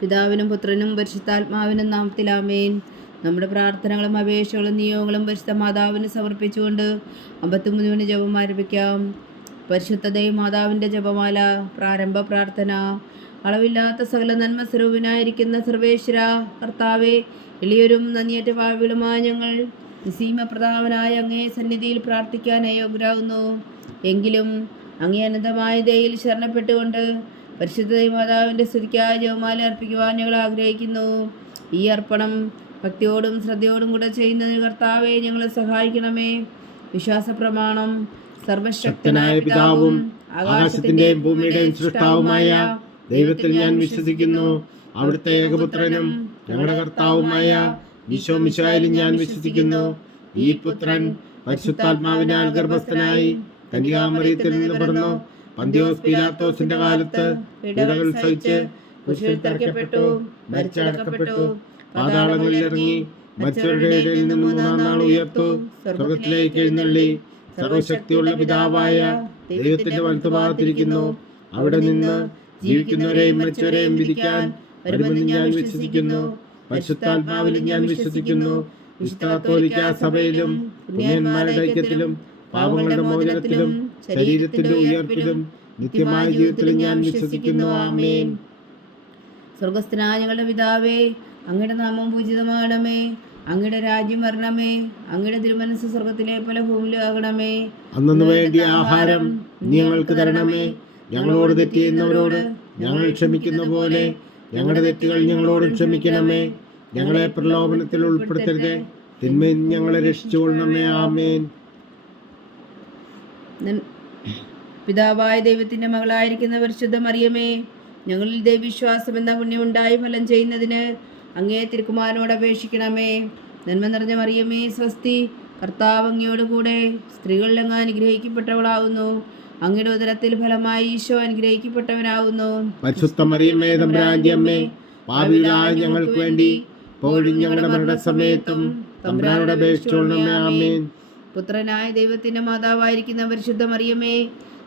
പിതാവിനും പുത്രനും പരിശുദ്ധാത്മാവിനും നാമത്തിൽ ആമേൻ. നമ്മുടെ പ്രാർത്ഥനകളും അപേക്ഷകളും നിയോഗങ്ങളും പരിശുദ്ധ മാതാവിന് സമർപ്പിച്ചുകൊണ്ട് 53 ജപം ആരംഭിക്കാം. പരിശുദ്ധതയും മാതാവിൻ്റെ ജപമാല. പ്രാരംഭ പ്രാർത്ഥന. അളവില്ലാത്ത സകല നന്മ സ്വരൂപനായിരിക്കുന്ന സർവേശ്വര കർത്താവെ, എളിയൊരും നന്ദിയേറ്റ പാപികളുമായ ഞങ്ങൾ നിസീമപ്രതാപനായ അങ്ങേ സന്നിധിയിൽ പ്രാർത്ഥിക്കാൻ അയോഗ്യരാകുന്നു. എങ്കിലും അങ്ങേ അനന്തമായ ദയയിൽ ശരണപ്പെട്ടുകൊണ്ട് പരിശുദ്ധ മാതാവിൻ്റെ സ്തുതിക്കായ ജപമാല അർപ്പിക്കുവാൻ ഞങ്ങൾ ആഗ്രഹിക്കുന്നു. ഈ അർപ്പണം ഭക്തിയോടും ശ്രദ്ധയോടും കൂടെ ചെയ്യുന്നതിന് കർത്താവെ ഞങ്ങളെ സഹായിക്കണമേ. വിശ്വാസ പ്രമാണം. സർവശക്തനായ പിതാവും ആകാശത്തിന്റെയും ഭൂമിയുടെയും സൃഷ്ടാവുമായ ദൈവത്തിൽ ഞാൻ വിശ്വസിക്കുന്നു. അവിടുത്തെ ഏകപുത്രനും ഞങ്ങളുടെ കർത്താവുമായ ഈശോ മിശിഹായിലും ഞാൻ വിശ്വസിക്കുന്നു. ഈ പുത്രൻ പരിശുദ്ധാത്മാവിനാൽ ഗർഭസ്ഥനായി കന്യാമറിയത്തിൽ നിന്ന് പിറന്നു, പന്തിയോസ് പീലാത്തോസിന്റെ കാലത്ത് പീഡകൾ സഹിച്ച് കുരിശിൽ തറയ്ക്കപ്പെട്ടു, മരിച്ചടക്കപ്പെട്ടു, പാതാളങ്ങളിൽ ഇറങ്ങി, മരിച്ചവരുടെ ഇടയിൽ നിന്ന് മൂന്നാം നാൾ ഉയർത്തു, സ്വർഗത്തിലേക്ക് എഴുന്നള്ളി, സർവശക്തിയുള്ള പിതാവായ ദൈവത്തിന്റെ വലത്തുഭാഗത്തിരിക്കുന്നു. അവിടെ നിന്ന് ജീവിക്കുന്നവരെയും മരിച്ചവരെയും വിധിക്കാൻ വരുമെന്ന് ഞാൻ വിശ്വസിക്കുന്നു. പരിശുദ്ധാത്മാവിലും ഞാൻ വിശ്വസിക്കുന്നു. വിശുദ്ധ കത്തോലിക്കാ സഭയിലും പുണ്യന്മാരുടെ ഐക്യത്തിലും പാപങ്ങളുടെ മോചനത്തിലും ശരീരത്തിന്റെ ഉയർപ്പിലും നിത്യമായ ജീവിതത്തിലും ഞാൻ വിശ്വസിക്കുന്നു. ആമേൻ. സ്വർഗസ്ഥനായ ഞങ്ങളുടെ പിതാവേ, അങ്ങയുടെ നാമം പൂജിതമാകണമേ. അങ്ങയുടെ രാജ്യം വരണമേ. അങ്ങയുടെ തിരുമനസ്സ് സ്വർഗത്തിലെ പോലെ ഭൂമിയിലാകണമേ. അന്നു വേണ്ടിയ ആഹാരം ഞങ്ങൾക്ക് തരണമേ. ഞങ്ങളോട് തെറ്റ് ചെയ്യുന്നവരോട് ഞങ്ങൾ ക്ഷമിക്കുന്ന പോലെ ഞങ്ങളുടെ തെറ്റുകൾ ഞങ്ങളോടും ക്ഷമിക്കണമേ. ഞങ്ങളെ പ്രലോഭനത്തിൽ ഉൾപ്പെടുത്തരുതേ, തിന്മയിൽ ഞങ്ങളെ രക്ഷിച്ചുകൊള്ളണമേ. ആമേൻ. പിതാവായ ദൈവത്തിന്റെ മകളായിരിക്കുന്ന പരിശുദ്ധ മറിയമേ, ഞങ്ങളിൽ ദൈവവിശ്വാസം എന്ന പുണ്യമുണ്ടായി ഫലം ചെയ്യുന്നതിന് അങ്ങേ തിരുക്കുമാരനോട് അപേക്ഷിക്കണമേ. നന്മ നിറഞ്ഞ മറിയമേ സ്വസ്തി, കർത്താവ് അങ്ങയോടുകൂടെ സ്ത്രീകളിൽ അങ്ങ് അനുഗ്രഹിക്കപ്പെട്ടവളാവുന്നു. അങ്ങയുടെ ഉദരത്തിൽ ഫലമായി ഈശോ അനുഗ്രഹിക്കപ്പെട്ടവനാവുന്നു. പരിശുദ്ധ മറിയമേ തമ്പുരാന്റെ അമ്മേ, പാപികളായ ഞങ്ങൾക്ക് വേണ്ടി ഇപ്പോഴും ഞങ്ങളുടെ മരണസമയത്തും തമ്പുരാനോട് അപേക്ഷിച്ചുകൊള്ളണമേ. ആമേൻ. പുത്രനായ ദൈവത്തിന്റെ മാതാവായിരിക്കുന്ന പരിശുദ്ധ മറിയമേ,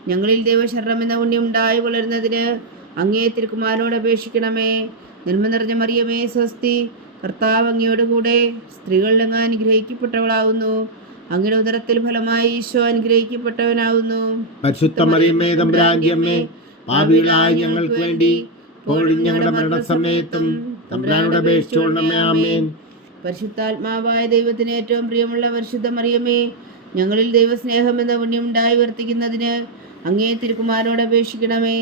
ഞങ്ങളിൽ ദൈവശരണം എന്ന പുണ്യം ഉണ്ടായി വളരുന്നതിന് അങ്ങേ തിരുക്കുമാരനോട് അപേക്ഷിക്കണമേ. നന്മ നിറഞ്ഞ മറിയമേ സ്വസ്തി, കർത്താവ് അങ്ങയോടുകൂടെ സ്ത്രീകളിൽ അങ്ങ് അനുഗ്രഹിക്കപ്പെട്ടവളാവുന്നു. അങ്ങയുടെ ഉദരത്തിൽ ഫലമായി ഈശോ അനുഗ്രഹിക്കപ്പെട്ടവനാവുന്നു. പരിശുദ്ധ മറിയമേ തമ്പുരാന്റെ അമ്മേ, പാപികളായ ഞങ്ങൾക്ക് വേണ്ടി ഇപ്പോഴും ഞങ്ങളുടെ മരണസമയത്തും തമ്പുരാനോട് അപേക്ഷിച്ചുകൊള്ളണമേ. ആമേൻ. പരിശുദ്ധാത്മാവായ ദൈവത്തിന് ഏറ്റവും പ്രിയമുള്ള പരിശുദ്ധ മറിയമേ, ഞങ്ങളിൽ ദൈവസ്നേഹം എന്ന പുണ്യം ഉണ്ടായി വർത്തിക്കുന്നതിന് അങ്ങേ തിരുക്കുമാരനോട് അപേക്ഷിക്കണമേ.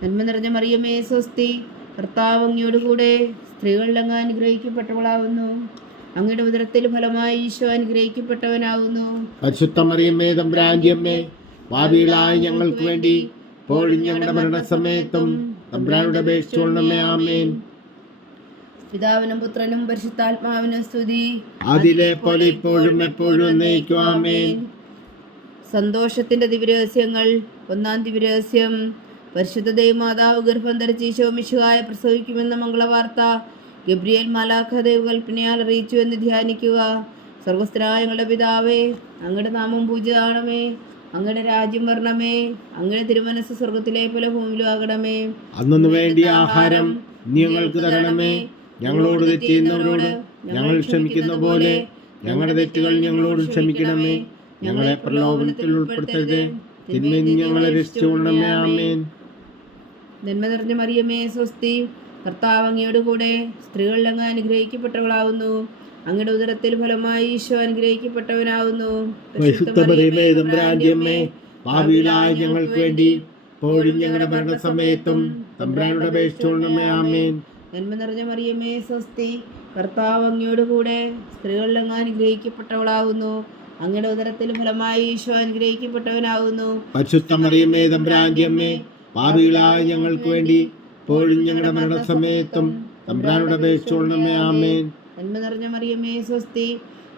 നന്മ നിറഞ്ഞ മറിയമേ സ്വസ്തി, കർത്താവ് അങ്ങയോടുകൂടെ സ്ത്രീകളിൽ അങ്ങ് അനുഗ്രഹിക്കപ്പെട്ടവളാവുന്നു. അങ്ങയുടെ ഉദരത്തിൽ ഫലമായി ഈശോ അനുഗ്രഹിക്കപ്പെട്ടവനാവുന്നു. പരിശുദ്ധ മറിയമേ തമ്പുരാന്റെ അമ്മേ, പാപികളായ ഞങ്ങൾക്ക് വേണ്ടി ഇപ്പോഴും ഞങ്ങളുടെ മരണസമയത്തും തമ്പുരാനോട് അപേക്ഷിച്ചുകൊള്ളണമേ. ആമേൻ. പിതാവിനും പുത്രനും പരിശുദ്ധാത്മാവിനും സ്തുതി, അതിലെ പോലെ ഇപ്പോഴും എപ്പോഴും എന്നേക്കും. ആമേൻ. സന്തോഷത്തിന്റെ ദിവ്യരഹസ്യങ്ങൾ. ഒന്നാം ദിവ്യരഹസ്യം. പരിശുദ്ധ ദൈവമാതാവ് ഗർഭം ധരിച്ച് ഈശോ മിശിഹായെ പ്രസവിക്കുമെന്ന മംഗളവാർത്ത ഗബ്രിയേൽ മാലാഖ ദൈവകൽപ്പനയാൽ അറിയിച്ചു എന്ന് ധ്യാനിക്കുക. സ്വർഗസ്ഥനായ ഞങ്ങളുടെ പിതാവേ, അങ്ങയുടെ നാമം പൂജിതമാകണമേ. അങ്ങയുടെ രാജ്യം വരണമേ. അങ്ങയുടെ തിരുമനസ്സ് സ്വർഗത്തിലെ പോലെ ഭൂമിയിലും ആകണമേ. അന്നു വേണ്ടിയ ആഹാരം ഞങ്ങൾക്ക് തരണമേ. ഞങ്ങളോട് തെറ്റ് ചെയ്യുന്നവരോട് ഞങ്ങൾ ക്ഷമിക്കുന്ന പോലെ ഞങ്ങളുടെ തെറ്റുകൾ ഞങ്ങളോട് ക്ഷമിക്കണമേ. ഞങ്ങളെ പ്രലോഭനത്തിൽ ഉൾപ്പെടുത്തരുതേ, തിന്മയിൽ ഞങ്ങളെ രക്ഷിച്ചുകൊള്ളണമേ. ആമേൻ. നന്മ നിറഞ്ഞ മറിയമേ സ്വസ്തി, കർത്താവ് അങ്ങയോടുകൂടെ സ്ത്രീകളിൽ അങ്ങ് അനുഗ്രഹിക്കപ്പെട്ടവളാവുന്നു. അങ്ങയുടെ ഉദരത്തിൽ ഫലമായി ഈശോ അനുഗ്രഹിക്കപ്പെട്ടവനാവുന്നു. പരിശുദ്ധ മറിയമേ തമ്പുരാന്റെ അമ്മേ, പാപികളായ ഞങ്ങൾക്ക് വേണ്ടി ഇപ്പോഴും ഞങ്ങളുടെ മരണസമയത്തും തമ്പുരാനോട് അപേക്ഷിച്ചുകൊള്ളണമേ. ആമേൻ. നന്മ നിറഞ്ഞ മറിയമേ സ്വസ്തി, കർത്താവ് അങ്ങയോടുകൂടെ സ്ത്രീകളിൽ അങ്ങ് അനുഗ്രഹിക്കപ്പെട്ടവളാവുന്നു. അങ്ങയുടെ ഉദരത്തിൽ ഫലമായി ഈശോ അനുഗ്രഹിക്കപ്പെട്ടവനാവുന്നു. പരിശുദ്ധ മറിയമേ തമ്പുരാന്റെ അമ്മേ, പാപികളായ ഞങ്ങൾക്ക് വേണ്ടി ഇപ്പോഴും ഞങ്ങളുടെ മരണസമയത്തും തമ്പുരാനോട് അപേക്ഷിച്ചുകൊള്ളണമേ. ആമേൻ. നന്മ നിറഞ്ഞ മറിയമേ സ്വസ്തി,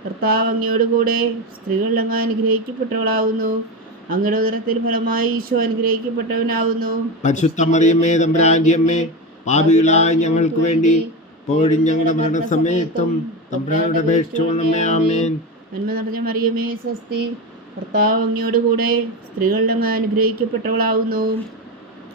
കർത്താവ് അങ്ങയോടുകൂടെ സ്ത്രീകളിൽ അങ്ങ് അനുഗ്രഹിക്കപ്പെട്ടവളാവുന്നു. അങ്ങയുടെ ഉദരത്തിൽ ഫലമായി ഈശോ അനുഗ്രഹിക്കപ്പെട്ടവനാവുന്നു. പരിശുദ്ധ മറിയമേ തമ്പുരാന്റെ അമ്മേ, പാപികളായ ഞങ്ങൾക്ക് വേണ്ടി ഇപ്പോഴും ഞങ്ങളുടെ മരണസമയത്തും തമ്പുരാനോട് അപേക്ഷിച്ചുകൊള്ളണമേ. ആമേൻ. നന്മ നിറഞ്ഞ മറിയമേ സ്വസ്തി, കർത്താവ് അങ്ങയോടുകൂടെ സ്ത്രീകളിൽ അങ്ങ് അനുഗ്രഹിക്കപ്പെട്ടവളാവുന്നു.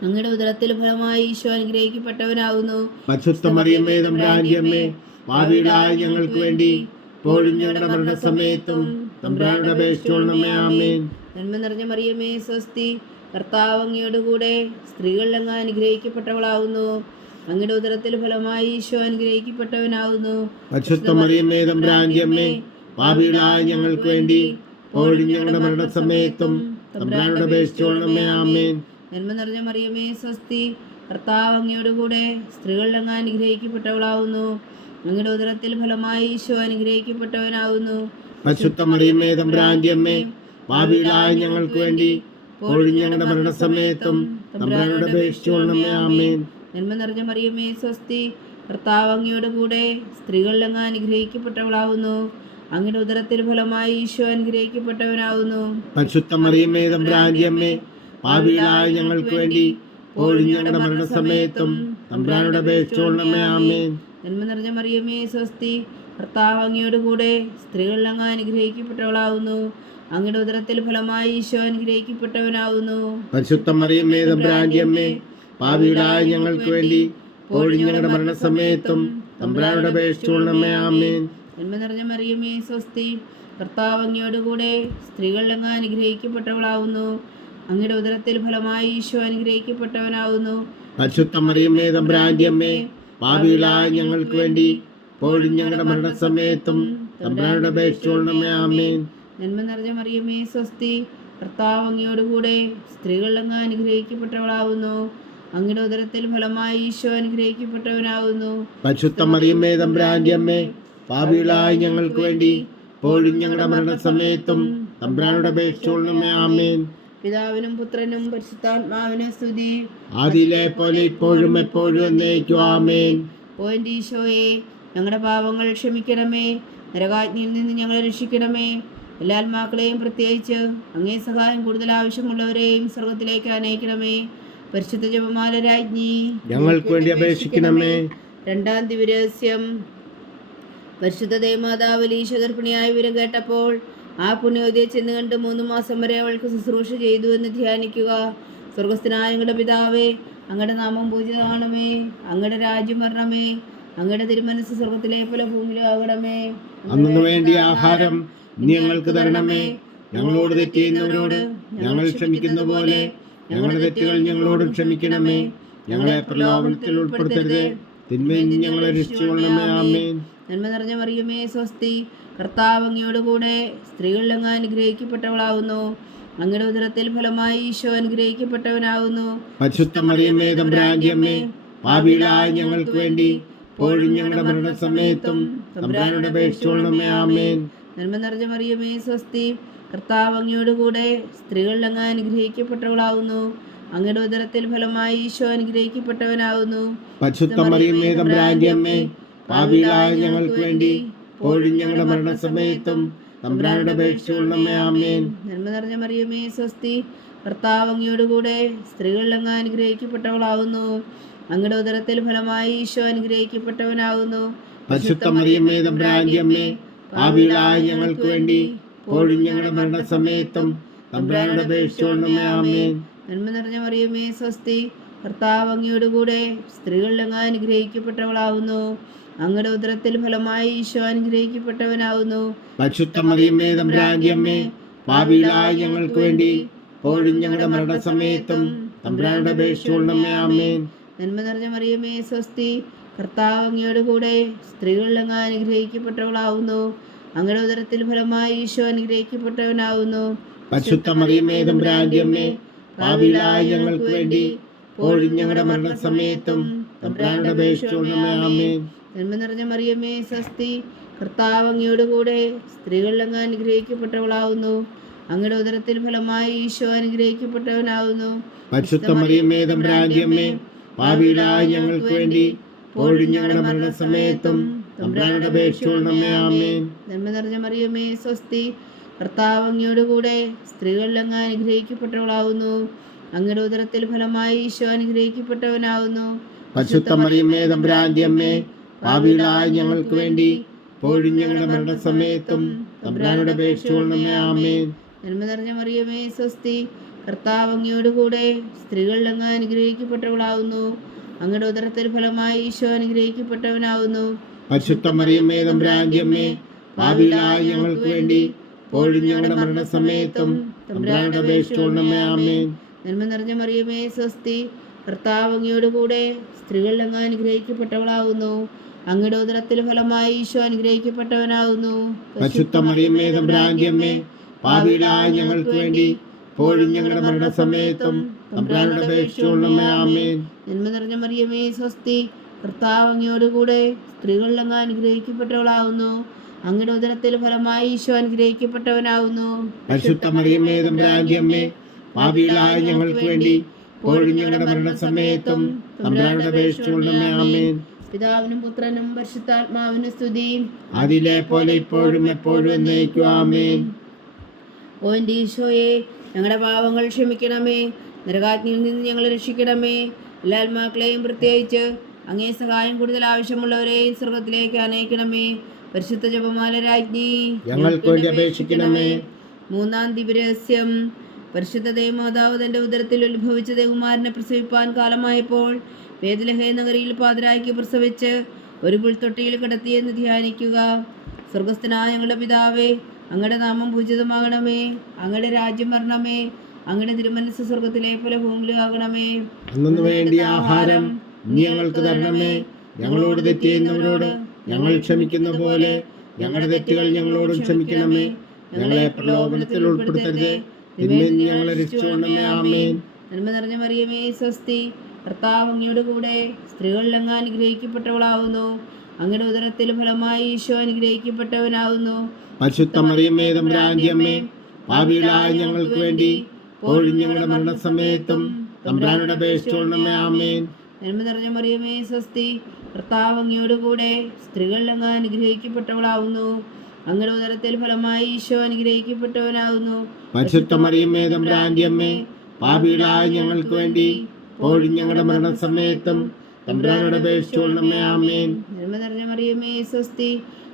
അങ്ങയുടെ ഉദരത്തിൽ ഫലമായി ഈശോ അനുഗ്രഹിക്കപ്പെട്ടവനാകുന്നു. പരിശുദ്ധ മറിയമേ തമ്പുരാന്റെ അമ്മേ, പാപികളായ ഞങ്ങൾക്ക് വേണ്ടി ഇപ്പോഴും ഞങ്ങളുടെ മരണസമയത്തും തമ്പുരാനോട് അപേക്ഷിച്ചുകൊള്ളണമേ. ആമേൻ. നന്മ നിറഞ്ഞ മറിയമേ സ്വസ്തി, കർത്താവ് അങ്ങയോട് കൂടെ സ്ത്രീകളിൽ അങ്ങ് അനുഗ്രഹിക്കപ്പെട്ടവളാകുന്നു. അങ്ങയുടെ ഉദരത്തിൽ ഫലമായി ഈശോ അനുഗ്രഹിക്കപ്പെട്ടവനാകുന്നു. പരിശുദ്ധ മറിയമേ തമ്പുരാന്റെ അമ്മേ, പാപികളായ ഞങ്ങൾക്ക് വേണ്ടി ഇപ്പോഴും ഞങ്ങളുടെ മരണസമയത്തും തമ്പുരാനോട് അപേക്ഷിച്ചുകൊള്ളണമേ. ആമേൻ. നന്മ നിറഞ്ഞ മറിയമേ സ്വസ്തി, കർത്താവ് അങ്ങയോട് കൂടെ സ്ത്രീകളിൽ അങ്ങ് അനുഗ്രഹിക്കപ്പെട്ടവളാകുന്നു. അങ്ങയുടെ ഉദരത്തിൽ ഫലമായി ഈശോ അനുഗ്രഹിക്കപ്പെട്ടവനാകുന്നു. പരിശുദ്ധ മറിയമേ തമ്പുരാന്റെ അമ്മേ, പാപികളായ ഞങ്ങൾക്ക് വേണ്ടി ഇപ്പോഴും ഞങ്ങളുടെ മരണസമയത്തും തമ്പുരാനോട് അപേക്ഷിച്ചുകൊള്ളണമേ. ആമേൻ. നന്മ നിറഞ്ഞ മറിയമേ സ്വസ്തി, കർത്താവ് അങ്ങയോട് കൂടെ സ്ത്രീകളിൽ അങ്ങ് അനുഗ്രഹിക്കപ്പെട്ടവളാകുന്നു. അങ്ങയുടെ ഉദരത്തിൽ ഫലമായി ഈശോ അനുഗ്രഹിക്കപ്പെട്ടവനാകുന്നു. പരിശുദ്ധ മറിയമേ തമ്പുരാന്റെ അമ്മേ, പാപികളായ ഞങ്ങൾക്ക് വേണ്ടി ഇപ്പോഴും ഞങ്ങളുടെ മരണസമയത്തും തമ്പുരാനോട് അപേക്ഷിച്ചുകൊള്ളണമേ. ആമേൻ. നന്മ നിറഞ്ഞ മറിയമേ സ്വസ്തി, കർത്താവ് അങ്ങയോട് കൂടെ സ്ത്രീകളിൽ അങ്ങ് അനുഗ്രഹിക്കപ്പെട്ടവളാകുന്നു. അങ്ങയുടെ ഉദരത്തിൽ ഫലമായി ഈശോ അനുഗ്രഹിക്കപ്പെട്ടവനാകുന്നു. പരിശുദ്ധ മറിയമേ തമ്പുരാന്റെ അമ്മേ, പാപികളായ ഞങ്ങൾക്ക് വേണ്ടി ഇപ്പോഴും ഞങ്ങളുടെ മരണസമയത്തും തമ്പുരാനോട് അപേക്ഷിച്ചുകൊള്ളണമേ. ആമേൻ. നന്മ നിറഞ്ഞ മറിയമേ സ്വസ്തി, കർത്താവ് അങ്ങയോട് കൂടെ സ്ത്രീകളിൽ അങ്ങ് അനുഗ്രഹിക്കപ്പെട്ടവളാകുന്നു. അങ്ങയുടെ ഉദരത്തിൽ ഫലമായി ഈശോ അനുഗ്രഹിക്കപ്പെട്ടവനാകുന്നു. പരിശുദ്ധ മറിയമേ തമ്പുരാന്റെ അമ്മേ, പാപികളായ ഞങ്ങൾക്ക് വേണ്ടി ഇപ്പോഴും ഞങ്ങളുടെ മരണസമയത്തും തമ്പുരാനോട് അപേക്ഷിച്ചുകൊള്ളണമേ. ആമേൻ. നന്മ നിറഞ്ഞ മറിയമേ സ്വസ്തി, കർത്താവ് അങ്ങയോട് കൂടെ സ്ത്രീകളിൽ അങ്ങ് അനുഗ്രഹിക്കപ്പെട്ടവളാകുന്നു. അങ്ങയുടെ ഉദരത്തിൽ ഫലമായി ഈശോ അനുഗ്രഹിക്കപ്പെട്ടവനാകുന്നു. പരിശുദ്ധ മറിയമേ തമ്പുരാന്റെ അമ്മേ, പാപികളായ ഞങ്ങൾക്ക് വേണ്ടി ഇപ്പോഴും ഞങ്ങളുടെ മരണസമയത്തും തമ്പുരാനോട് അപേക്ഷിച്ചുകൊള്ളണമേ. ആമേൻ. പിതാവിനും പുത്രനും പരിശുദ്ധാത്മാവിനും സ്തുതി, ആദിയിലെ പോലെ ഇപ്പോഴും എപ്പോഴും എന്നേക്കും. ആമേൻ. ഓ എൻ്റെ ഈശോയെ, ഞങ്ങളുടെ പാപങ്ങൾ ക്ഷമിക്കണമേ, നരകാജ്ഞയിൽ നിന്ന് ഞങ്ങളെ രക്ഷിക്കണമേ. എല്ലാ ആത്മാക്കളെയും പ്രത്യേകിച്ച് അങ്ങേ സഹായം കൂടുതൽ ആവശ്യമുള്ളവരെയും സ്വർഗത്തിലേക്ക് അനയിക്കണമേ. പരിശുദ്ധ ജപമാല രാജ്ഞി, ഞങ്ങൾക്ക് വേണ്ടി അപേക്ഷിക്കണമേ. രണ്ടാം ദിവരഹസ്യം. പരിശുദ്ധ ദേവമാതാവ് ഈശോഗർഭിണിയായ വിവരം കേട്ടപ്പോൾ ആ പുണ്യവതിയെ ചെന്ന് കണ്ട് 3 മാസം വരെ അവൾക്ക് ശുശ്രൂഷ ചെയ്തു എന്ന് ധ്യാനിക്കുക. സ്വർഗസ്ഥനായ ഞങ്ങളുടെ പിതാവേ, അങ്ങയുടെ നാമം പൂജിതമാണമേ, അങ്ങയുടെ രാജ്യം വരണമേ, അങ്ങയുടെ തിരുമനസ് സ്വർഗത്തിലെ പോലെ ഭൂമിയിലാകണമേ. അന്നു വേണ്ടിയ ആഹാരം ഞങ്ങൾക്ക് തരണമേ. ഞങ്ങളോട് തെറ്റ് ചെയ്യുന്നവരോട് ഞങ്ങൾ ക്ഷമിക്കുന്ന പോലെ ഞങ്ങളുടെ തെറ്റുകൾ ഞങ്ങളോടും ക്ഷമിക്കണമേ. ഞങ്ങളെ പ്രലോഭനത്തിൽ ഉൾപ്പെടുത്തരുത്, തിന്മയിൽ നിന്ന് ഞങ്ങളെ രക്ഷിച്ചുകൊള്ളണമേ. ആമേൻ. നന്മ നിറഞ്ഞ മറിയമേ സ്വസ്തി, കർത്താവ് അങ്ങയോട് കൂടെ സ്ത്രീകളിൽ അങ്ങ് അനുഗ്രഹിക്കപ്പെട്ടവളാകുന്നു. അങ്ങയുടെ ഉദരത്തിൽ ഫലമായി ഈശോ അനുഗ്രഹിക്കപ്പെട്ടവനാകുന്നു. പരിശുദ്ധ മറിയമേ തമ്പുരാന്റെ അമ്മേ, പാപികളായ ഞങ്ങൾക്ക് വേണ്ടി ഇപ്പോഴും ഞങ്ങളുടെ മരണസമയത്തും തമ്പുരാനോട് അപേക്ഷിച്ചുകൊള്ളണമേ. ആമേൻ. നന്മ നിറഞ്ഞ മറിയമേ സ്വസ്തി, കർത്താവ് അങ്ങയോട് കൂടെ സ്ത്രീകളിൽ അങ്ങ് അനുഗ്രഹിക്കപ്പെട്ടവളാകുന്നു. അങ്ങയുടെ ഉദരത്തിൽ ഫലമായി ഈശോ അനുഗ്രഹിക്കപ്പെട്ടവനാകുന്നു. പരിശുദ്ധ മറിയമേ തമ്പുരാന്റെ അമ്മേ, പാപികളായ ഞങ്ങൾക്ക് വേണ്ടി ഇപ്പോഴും ഞങ്ങളുടെ മരണസമയത്തും തമ്പുരാനോട് അപേക്ഷിച്ചുകൊള്ളണമേ. ആമേൻ. നന്മ നിറഞ്ഞ മറിയമേ സ്വസ്തി, കർത്താവ് അങ്ങയോട് കൂടെ സ്ത്രീകളിൽ അങ്ങ് അനുഗ്രഹിക്കപ്പെട്ടവളാകുന്നു. അങ്ങയുടെ ഉദരത്തിൽ ഫലമായി ഈശോ അനുഗ്രഹിക്കപ്പെട്ടവനാകുന്നു. പരിശുദ്ധ മറിയമേ തമ്പുരാന്റെ അമ്മേ, പാപികളായ ഞങ്ങൾക്ക് വേണ്ടി ഇപ്പോഴും ഞങ്ങളുടെ മരണസമയത്തും തമ്പുരാനോട് അപേക്ഷിച്ചുകൊള്ളണമേ. ആമേൻ. നന്മ നിറഞ്ഞ മറിയമേ സ്വസ്തി, കർത്താവ് അങ്ങയോട് കൂടെ സ്ത്രീകളിൽ അങ്ങ് അനുഗ്രഹിക്കപ്പെട്ടവളാകുന്നു. അങ്ങയുടെ ഉദരത്തിൽ ഫലമായി ഈശോ അനുഗ്രഹിക്കപ്പെട്ടവനാകുന്നു. പരിശുദ്ധ മറിയമേ തമ്പുരാന്റെ അമ്മേ, പാപികളായ ഞങ്ങൾക്ക് വേണ്ടി ഇപ്പോഴും ഞങ്ങളുടെ മരണസമയത്തും തമ്പുരാനോട് അപേക്ഷിച്ചുകൊള്ളണമേ. ആമേൻ. നന്മ നിറഞ്ഞ മറിയമേ സ്വസ്തി, കർത്താവ് അങ്ങയോട് കൂടെ സ്ത്രീകളിൽ അങ്ങ് അനുഗ്രഹിക്കപ്പെട്ടവളാകുന്നു. അങ്ങയുടെ ഉദരത്തിൽ ഫലമായി ഈശോ അനുഗ്രഹിക്കപ്പെട്ടവനാകുന്നു. പരിശുദ്ധ മറിയമേ തമ്പുരാന്റെ അമ്മേ, പാപികളായ ഞങ്ങൾക്ക് വേണ്ടി ഇപ്പോഴും ഞങ്ങളുടെ മരണസമയത്തും തമ്പുരാനോട് അപേക്ഷിച്ചുകൊള്ളണമേ. ആമേൻ. നന്മ നിറഞ്ഞ മറിയമേ സ്വസ്തി, കർത്താവ് അങ്ങയോട് കൂടെ സ്ത്രീകളിൽ അങ്ങ് അനുഗ്രഹിക്കപ്പെട്ടവളാകുന്നു. അങ്ങയുടെ ഉദരത്തിൽ ഫലമായി ഈശോ അനുഗ്രഹിക്കപ്പെട്ടവനാകുന്നു. പരിശുദ്ധ മറിയമേ തമ്പുരാന്റെ അമ്മേ, പാപികളായ ഞങ്ങൾക്ക് വേണ്ടി ഇപ്പോഴും ഞങ്ങളുടെ മരണസമയത്തും തമ്പുരാനോട് അപേക്ഷിച്ചുകൊള്ളണമേ. ആമേൻ. നന്മ നിറഞ്ഞ മറിയമേ സ്വസ്തി, കർത്താവ് അങ്ങയോട് കൂടെ സ്ത്രീകളിൽ അങ്ങ് അനുഗ്രഹിക്കപ്പെട്ടവളാകുന്നു. അങ്ങയുടെ ഉദരത്തിൽ ഫലമായി ഈശോ അനുഗ്രഹിക്കപ്പെട്ടവനാകുന്നു. പരിശുദ്ധ മറിയമേ തമ്പുരാന്റെ അമ്മേ, പാപികളായ ഞങ്ങൾക്ക് വേണ്ടി ഇപ്പോഴും ഞങ്ങളുടെ മരണസമയത്തും തമ്പുരാനോട് അപേക്ഷിച്ചുകൊള്ളണമേ. ആമേൻ. നന്മ നിറഞ്ഞ മറിയമേ സ്വസ്തി, കർത്താവ് അങ്ങയോടുകൂടെ സ്ത്രീകളിൽ അങ്ങ് അനുഗ്രഹിക്കപ്പെട്ടവളാവുന്നു. അങ്ങയുടെ ഉദരത്തിൽ ഫലമായി ഈശോ അനുഗ്രഹിക്കപ്പെട്ടവനാവുന്നു. പരിശുദ്ധ മറിയമേ തമ്പുരാന്റെ അമ്മേ, പാപികളായ ഞങ്ങൾക്ക് വേണ്ടി ഇപ്പോഴും ഞങ്ങളുടെ മരണസമയത്തും തമ്പുരാനോട് അപേക്ഷിച്ചുകൊള്ളണമേ. ആമേൻ. നന്മ നിറഞ്ഞ മറിയമേ സ്വസ്തി, കർത്താവ് അങ്ങയോടുകൂടെ സ്ത്രീകളിൽ അങ്ങ് അനുഗ്രഹിക്കപ്പെട്ടവളാവുന്നു. അങ്ങയുടെ ഉദരത്തിൽ ഫലമായി ഈശോ അനുഗ്രഹിക്കപ്പെട്ടവനാവുന്നു. പരിശുദ്ധ മറിയമേ തമ്പുരാന്റെ അമ്മേ, പാപികളായ ഞങ്ങൾക്ക് വേണ്ടി ഇപ്പോഴും ഞങ്ങളുടെ മരണസമയത്തും തമ്പുരാനോട് അപേക്ഷിച്ചുകൊള്ളണമേ. ആമേൻ. നന്മ നിറഞ്ഞ മറിയമേ സ്വസ്തി, കർത്താവ് അങ്ങയോടുകൂടെ സ്ത്രീകളിൽ അങ്ങ് അനുഗ്രഹിക്കപ്പെട്ടവളാവുന്നു. അങ്ങയുടെ ഉദരത്തിൽ ഫലമായി ഈശോ അനുഗ്രഹിക്കപ്പെട്ടവനാവുന്നു. പരിശുദ്ധ മറിയമേ തമ്പുരാന്റെ അമ്മേ, പാപികളായ ഞങ്ങൾക്ക് വേണ്ടി ഇപ്പോഴും ഞങ്ങളുടെ മരണസമയത്തും തമ്പുരാനോട് അപേക്ഷിച്ചുകൊള്ളണമേ. ആമേൻ. പിതാവിനും പുത്രനും പരിശുദ്ധാത്മാവിനും സ്തുതി, അതിലെ പോലെ ഇപ്പോഴും എപ്പോഴും എന്നേക്കും. ആമേൻ. ഓ എൻ്റെ ഈശോയെ, ഞങ്ങളുടെ പാപങ്ങൾ ക്ഷമിക്കണമേ, നരകാഗ്നിയിൽ നിന്ന് ഞങ്ങളെ രക്ഷിക്കണമേ. എല്ലാ ആത്മാക്കളെയും പ്രത്യേകിച്ച് അങ്ങേ സഹായം കൂടുതൽ ആവശ്യമുള്ളവരെയും സ്വർഗത്തിലേക്ക് അനയിക്കണമേ. പരിശുദ്ധ ജപമാല രാജ്ഞി, ഞങ്ങൾക്ക് വേണ്ടി അപേക്ഷിക്കണമേ. മൂന്നാം ദിവ്യരഹസ്യം. പരിശുദ്ധ ദേവമാതാവ് തന്റെ ഉദരത്തിൽ ഉത്ഭവിച്ച ദേവകുമാരനെ പ്രസവിപ്പാൻ കാലമായപ്പോൾ ബേത്ലഹേ നഗരിയിൽ പാതിരായ്ക്ക് പ്രസവിച്ച് ഒരു പുൽത്തൊട്ടിയിൽ കിടത്തിയെന്ന് ധ്യാനിക്കുക. സ്വർഗസ്ഥനായ ഞങ്ങളുടെ പിതാവേ, അങ്ങയുടെ നാമം പൂജിതമാകണമേ. അങ്ങയുടെ രാജ്യം വരണമേ. അങ്ങയുടെ തിരുമനസ്സ് സ്വർഗത്തിലെ പോലെ ഭൂമിയിലാകണമേ. അന്നു വേണ്ടിയ ആഹാരം നീ ഞങ്ങൾക്ക് തരണമേ. ഞങ്ങളോട് തെറ്റ് ചെയ്യുന്നവരോട് ഞങ്ങൾ ക്ഷമിക്കുന്ന പോലെ ഞങ്ങളുടെ തെറ്റുകൾ ഞങ്ങളോടും ക്ഷമിക്കണമേ. ഞങ്ങളെ പ്രലോഭനത്തിൽ ഉൾപ്പെടുത്തരുത്, തിന്മയിൽ നിന്ന് ഞങ്ങളെ രക്ഷിച്ചുകൊള്ളണമേ. ആമേൻ. നന്മ നിറഞ്ഞ മറിയമേ സ്വസ്തി, കർത്താവ് അങ്ങയുടെ കൂടെ സ്ത്രീകളിൽ അങ്ങ് അനുഗ്രഹിക്കപ്പെട്ടവളാവുന്നു. അങ്ങയുടെ ഉദരത്തിൽ ഫലമായി ഈശോ അനുഗ്രഹിക്കപ്പെട്ടവനാവുന്നു. പരിശുദ്ധ മറിയമേ തമ്പുരാന്റെ അമ്മേ, പാപികളായ ഞങ്ങൾക്ക് വേണ്ടി ഇപ്പോഴും ഞങ്ങളുടെ മരണസമയത്തും തമ്പുരാനോട് അപേക്ഷിച്ചുകൊള്ളണമേ. ആമേൻ. നന്മ നിറഞ്ഞ മറിയമേ സ്വസ്തി, കർത്താവ് അങ്ങയോടുകൂടെ സ്ത്രീകളിൽ അങ്ങ് അനുഗ്രഹിക്കപ്പെട്ടവളാവുന്നു. അങ്ങയുടെ ഉദരത്തിൽ ഫലമായി ഈശോ അനുഗ്രഹിക്കപ്പെട്ടവനാവുന്നു. പരിശുദ്ധ മറിയമേ തമ്പുരാന്റെ അമ്മേ, പാപികളായ ഞങ്ങൾക്ക് വേണ്ടി ഇപ്പോഴും ഞങ്ങളുടെ മരണസമയത്തും തമ്പുരാനോട് അപേക്ഷിച്ചുകൊള്ളണമേ. ആമേൻ. നന്മ നിറഞ്ഞ മറിയമേ സ്വസ്തി,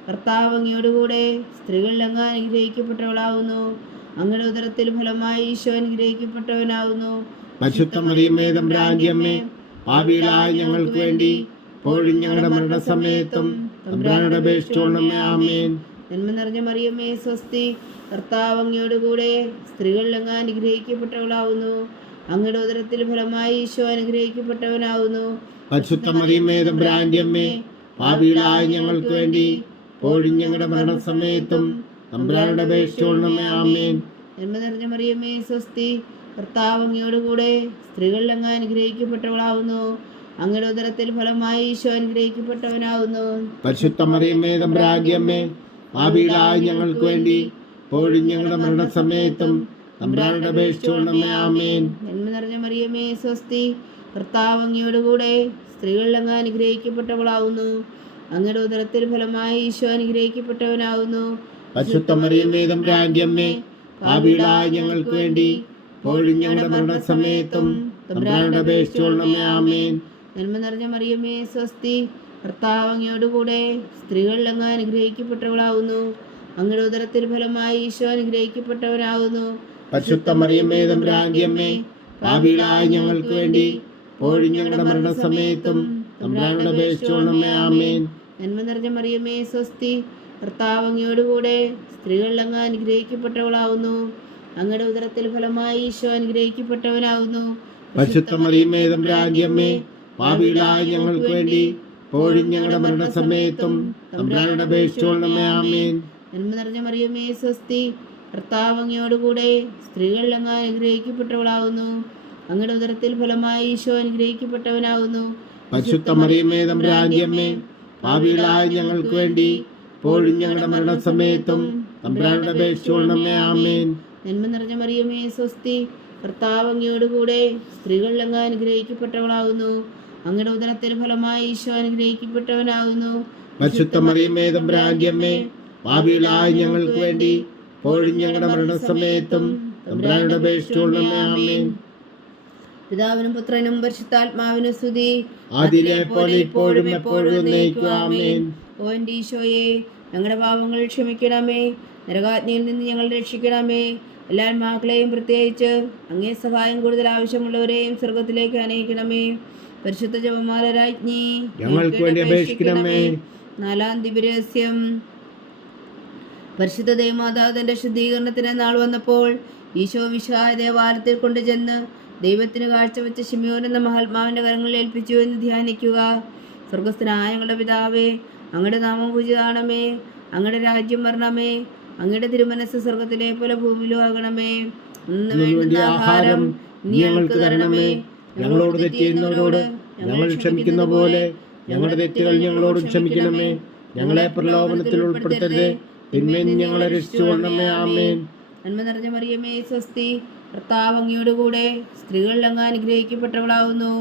കർത്താവ് അങ്ങയോടുകൂടെ സ്ത്രീകളിൽ അങ്ങ് അനുഗ്രഹിക്കപ്പെട്ടവളാവുന്നു. അങ്ങയുടെ ഉദരത്തിൽ ഫലമായി ഈശോ അനുഗ്രഹിക്കപ്പെട്ടവനാവുന്നു. പരിശുദ്ധ മറിയമേ തമ്പുരാന്റെ അമ്മേ, പാപികളായ ഞങ്ങൾക്ക് വേണ്ടി ഇപ്പോഴും ഞങ്ങളുടെ മരണസമയത്തും തമ്പുരാനോട് അപേക്ഷിച്ചുകൊള്ളണമേ. ആമേൻ. നന്മ നിറഞ്ഞ മറിയമേ സ്വസ്തി, കർത്താവ് അങ്ങയോടുകൂടെ സ്ത്രീകളിൽ അങ്ങ് അനുഗ്രഹിക്കപ്പെട്ടവളാവുന്നു. അങ്ങയുടെ ഉദരത്തിൽ ഫലമായി ഈശോ അനുഗ്രഹിക്കപ്പെട്ടവനാവുന്നു. പരിശുദ്ധ മറിയമേ തമ്പുരാന്റെ അമ്മേ, പാപികളായ ഞങ്ങൾക്ക് വേണ്ടി ഇപ്പോഴും ഞങ്ങളുടെ മരണസമയത്തും തമ്പുരാനോട് അപേക്ഷിച്ചുകൊള്ളണമേ. ആമേൻ. നന്മ നിറഞ്ഞ മറിയമേ സ്വസ്തി, കർത്താവ് അങ്ങയോടുകൂടെ സ്ത്രീകളിൽ അങ്ങ് അനുഗ്രഹിക്കപ്പെട്ടവളാവുന്നു. അങ്ങയുടെ ഉദരത്തിൽ ഫലമായി ഈശോ അനുഗ്രഹിക്കപ്പെട്ടവനാവുന്നു. പരിശുദ്ധ മറിയമേ തമ്പുരാന്റെ അമ്മേ, പാപികളായ ഞങ്ങൾക്ക് വേണ്ടി ഇപ്പോഴും ഞങ്ങളുടെ മരണസമയത്തും തമ്പുരാനോട് അപേക്ഷിച്ചുകൊള്ളണമേ. ആമേൻ. നന്മ നിറഞ്ഞ മറിയമേ സ്വസ്തി, കർത്താവ് അങ്ങയോടുകൂടെ സ്ത്രീകളിൽ അങ്ങ് അനുഗ്രഹിക്കപ്പെട്ടവളാവുന്നു. അങ്ങയുടെ ഉദരത്തിൽ ഫലമായി ഈശോ അനുഗ്രഹിക്കപ്പെട്ടവനാവുന്നു. പരിശുദ്ധ മറിയമേ തമ്പുരാന്റെ അമ്മേ, പാപികളായ ഞങ്ങൾക്ക് വേണ്ടി ഇപ്പോഴും ഞങ്ങളുടെ മരണസമയത്തും തമ്പുരാനോട് അപേക്ഷിച്ചുകൊള്ളണമേ. ആമേൻ. നന്മ നിറഞ്ഞ മറിയമേ സ്വസ്തി, കർത്താവ് അങ്ങയോടുകൂടെ സ്ത്രീകളിൽ അങ്ങ് അനുഗ്രഹിക്കപ്പെട്ടവളാവുന്നു. അങ്ങയുടെ ഉദരത്തിൽ ഫലമായി ഈശോ അനുഗ്രഹിക്കപ്പെട്ടവനാവുന്നു. പരിശുദ്ധ മറിയമേ തമ്പുരാന്റെ അമ്മേ, പാപികളായ ഞങ്ങൾക്ക് വേണ്ടി ഇപ്പോഴും ഞങ്ങളുടെ മരണസമയത്തും തമ്പുരാനോട് അപേക്ഷിച്ചുകൊള്ളണമേ. ആമേൻ. നന്മ നിറഞ്ഞ മറിയമേ സ്വസ്തി, കർത്താവ് അങ്ങയോടുകൂടെ സ്ത്രീകളിൽ അങ്ങ് അനുഗ്രഹിക്കപ്പെട്ടവളാവുന്നു. അങ്ങയുടെ ഉദരത്തിൽ ഫലമായി ഈശോ അനുഗ്രഹിക്കപ്പെട്ടവനാവുന്നു. പരിശുദ്ധ മറിയമേ തമ്പുരാന്റെ അമ്മേ, പാപികളായ ഞങ്ങൾക്ക് വേണ്ടി ഇപ്പോഴും ഞങ്ങളുടെ മരണസമയത്തും തമ്പുരാനോട് അപേക്ഷിച്ചുകൊള്ളണമേ. ആമേൻ. നന്മ നിറഞ്ഞ മറിയമേ സ്വസ്തി, കർത്താവ് അങ്ങയോടുകൂടെ സ്ത്രീകളിൽ അങ്ങ് അനുഗ്രഹിക്കപ്പെട്ടവളാവുന്നു. അങ്ങയുടെ ഉദരത്തിൽ ഫലമായി ഈശോ അനുഗ്രഹിക്കപ്പെട്ടവനാവുന്നു. പരിശുദ്ധ മറിയമേ തമ്പുരാന്റെ അമ്മേ, പാപികളായ ഞങ്ങൾക്ക് വേണ്ടി ഇപ്പോഴും ഞങ്ങളുടെ മരണസമയത്തും തമ്പുരാനോട് അപേക്ഷിച്ചുകൊള്ളണമേ. ആമേൻ. നന്മ നിറഞ്ഞ മറിയമേ സ്വസ്തി, കർത്താവ് അങ്ങയോടുകൂടെ സ്ത്രീകളിൽ അങ്ങ് അനുഗ്രഹിക്കപ്പെട്ടവളാവുന്നു. അങ്ങയുടെ ഉദരത്തിൽ ഫലമായി ഈശോ അനുഗ്രഹിക്കപ്പെട്ടവനാവുന്നു. പരിശുദ്ധ മറിയമേ തമ്പുരാന്റെ അമ്മേ, പാപികളായ ഞങ്ങൾക്ക് വേണ്ടി ഇപ്പോഴും ഞങ്ങളുടെ മരണസമയത്തും തമ്പുരാനോട് അപേക്ഷിച്ചുകൊള്ളണമേ. ആമേൻ. പിതാവിനും പുത്രനും പരിശുദ്ധാത്മാവിനും സ്തുതി, അതിലെ പോലെ ഇപ്പോഴും എപ്പോഴും എന്നേക്കും. ആമേൻ. ഓ എൻ്റെ ഈശോയെ, ഞങ്ങളുടെ പാപങ്ങൾ ക്ഷമിക്കണമേ, നരകാജ്ഞയിൽ നിന്ന് ഞങ്ങൾ രക്ഷിക്കണമേ. എല്ലാ ആത്മാക്കളെയും പ്രത്യേകിച്ച് അങ്ങേ സഹായം കൂടുതൽ ആവശ്യമുള്ളവരെയും സ്വർഗത്തിലേക്ക് അനയിക്കണമേ. പരിശുദ്ധ ജപമാല രാജ്ഞി ഞങ്ങൾക്ക് വേണ്ടി അപേക്ഷിക്കണമേ. നാലാം ദിവ്യരഹസ്യം. പരിശുദ്ധ ദൈവമാതാവ് തന്റെ ശുദ്ധീകരണത്തിന് നാൾ വന്നപ്പോൾ ഈശോ വിശാല ദേവാലയത്തിൽ കൊണ്ടുചെന്ന് ദൈവത്തിന് കാഴ്ചവെച്ച ശിമയോൻ എന്ന മഹാത്മാവിന്റെ കരങ്ങളിൽ ഏൽപ്പിച്ചു എന്ന് ധ്യാനിക്കുക. സ്വർഗസ്ഥനായ ഞങ്ങളുടെ പിതാവേ, അങ്ങയുടെ നാമം പൂജിതമാണമേ. അങ്ങയുടെ രാജ്യം വരണമേ. അങ്ങയുടെ തിരുമനസ് സ്വർഗത്തിലെ പോലെ ഭൂമിയിലും ആകണമേ. ഇന്ന് വേണ്ടുന്ന ആഹാരം നീ ഞങ്ങൾക്ക് തരണമേ. ഞങ്ങളോട് തെറ്റ് ചെയ്യുന്നവരോട് ഞങ്ങൾ ക്ഷമിക്കുന്ന പോലെ ഞങ്ങളുടെ തെറ്റുകൾ ഞങ്ങളോടും ക്ഷമിക്കണമേ. ഞങ്ങളെ പ്രലോഭനത്തിൽ ഉൾപ്പെടുത്തരുത്, തിന്മയിൽ നിന്ന് ഞങ്ങളെ രക്ഷിച്ചുകൊള്ളണമേ. ആമേൻ. നന്മ നിറഞ്ഞ മറിയമേ, സ്വസ്തി. കർത്താവ് അങ്ങയോടുകൂടെ സ്ത്രീകളിൽ അങ്ങ് അനുഗ്രഹിക്കപ്പെട്ടവളാവുന്നു.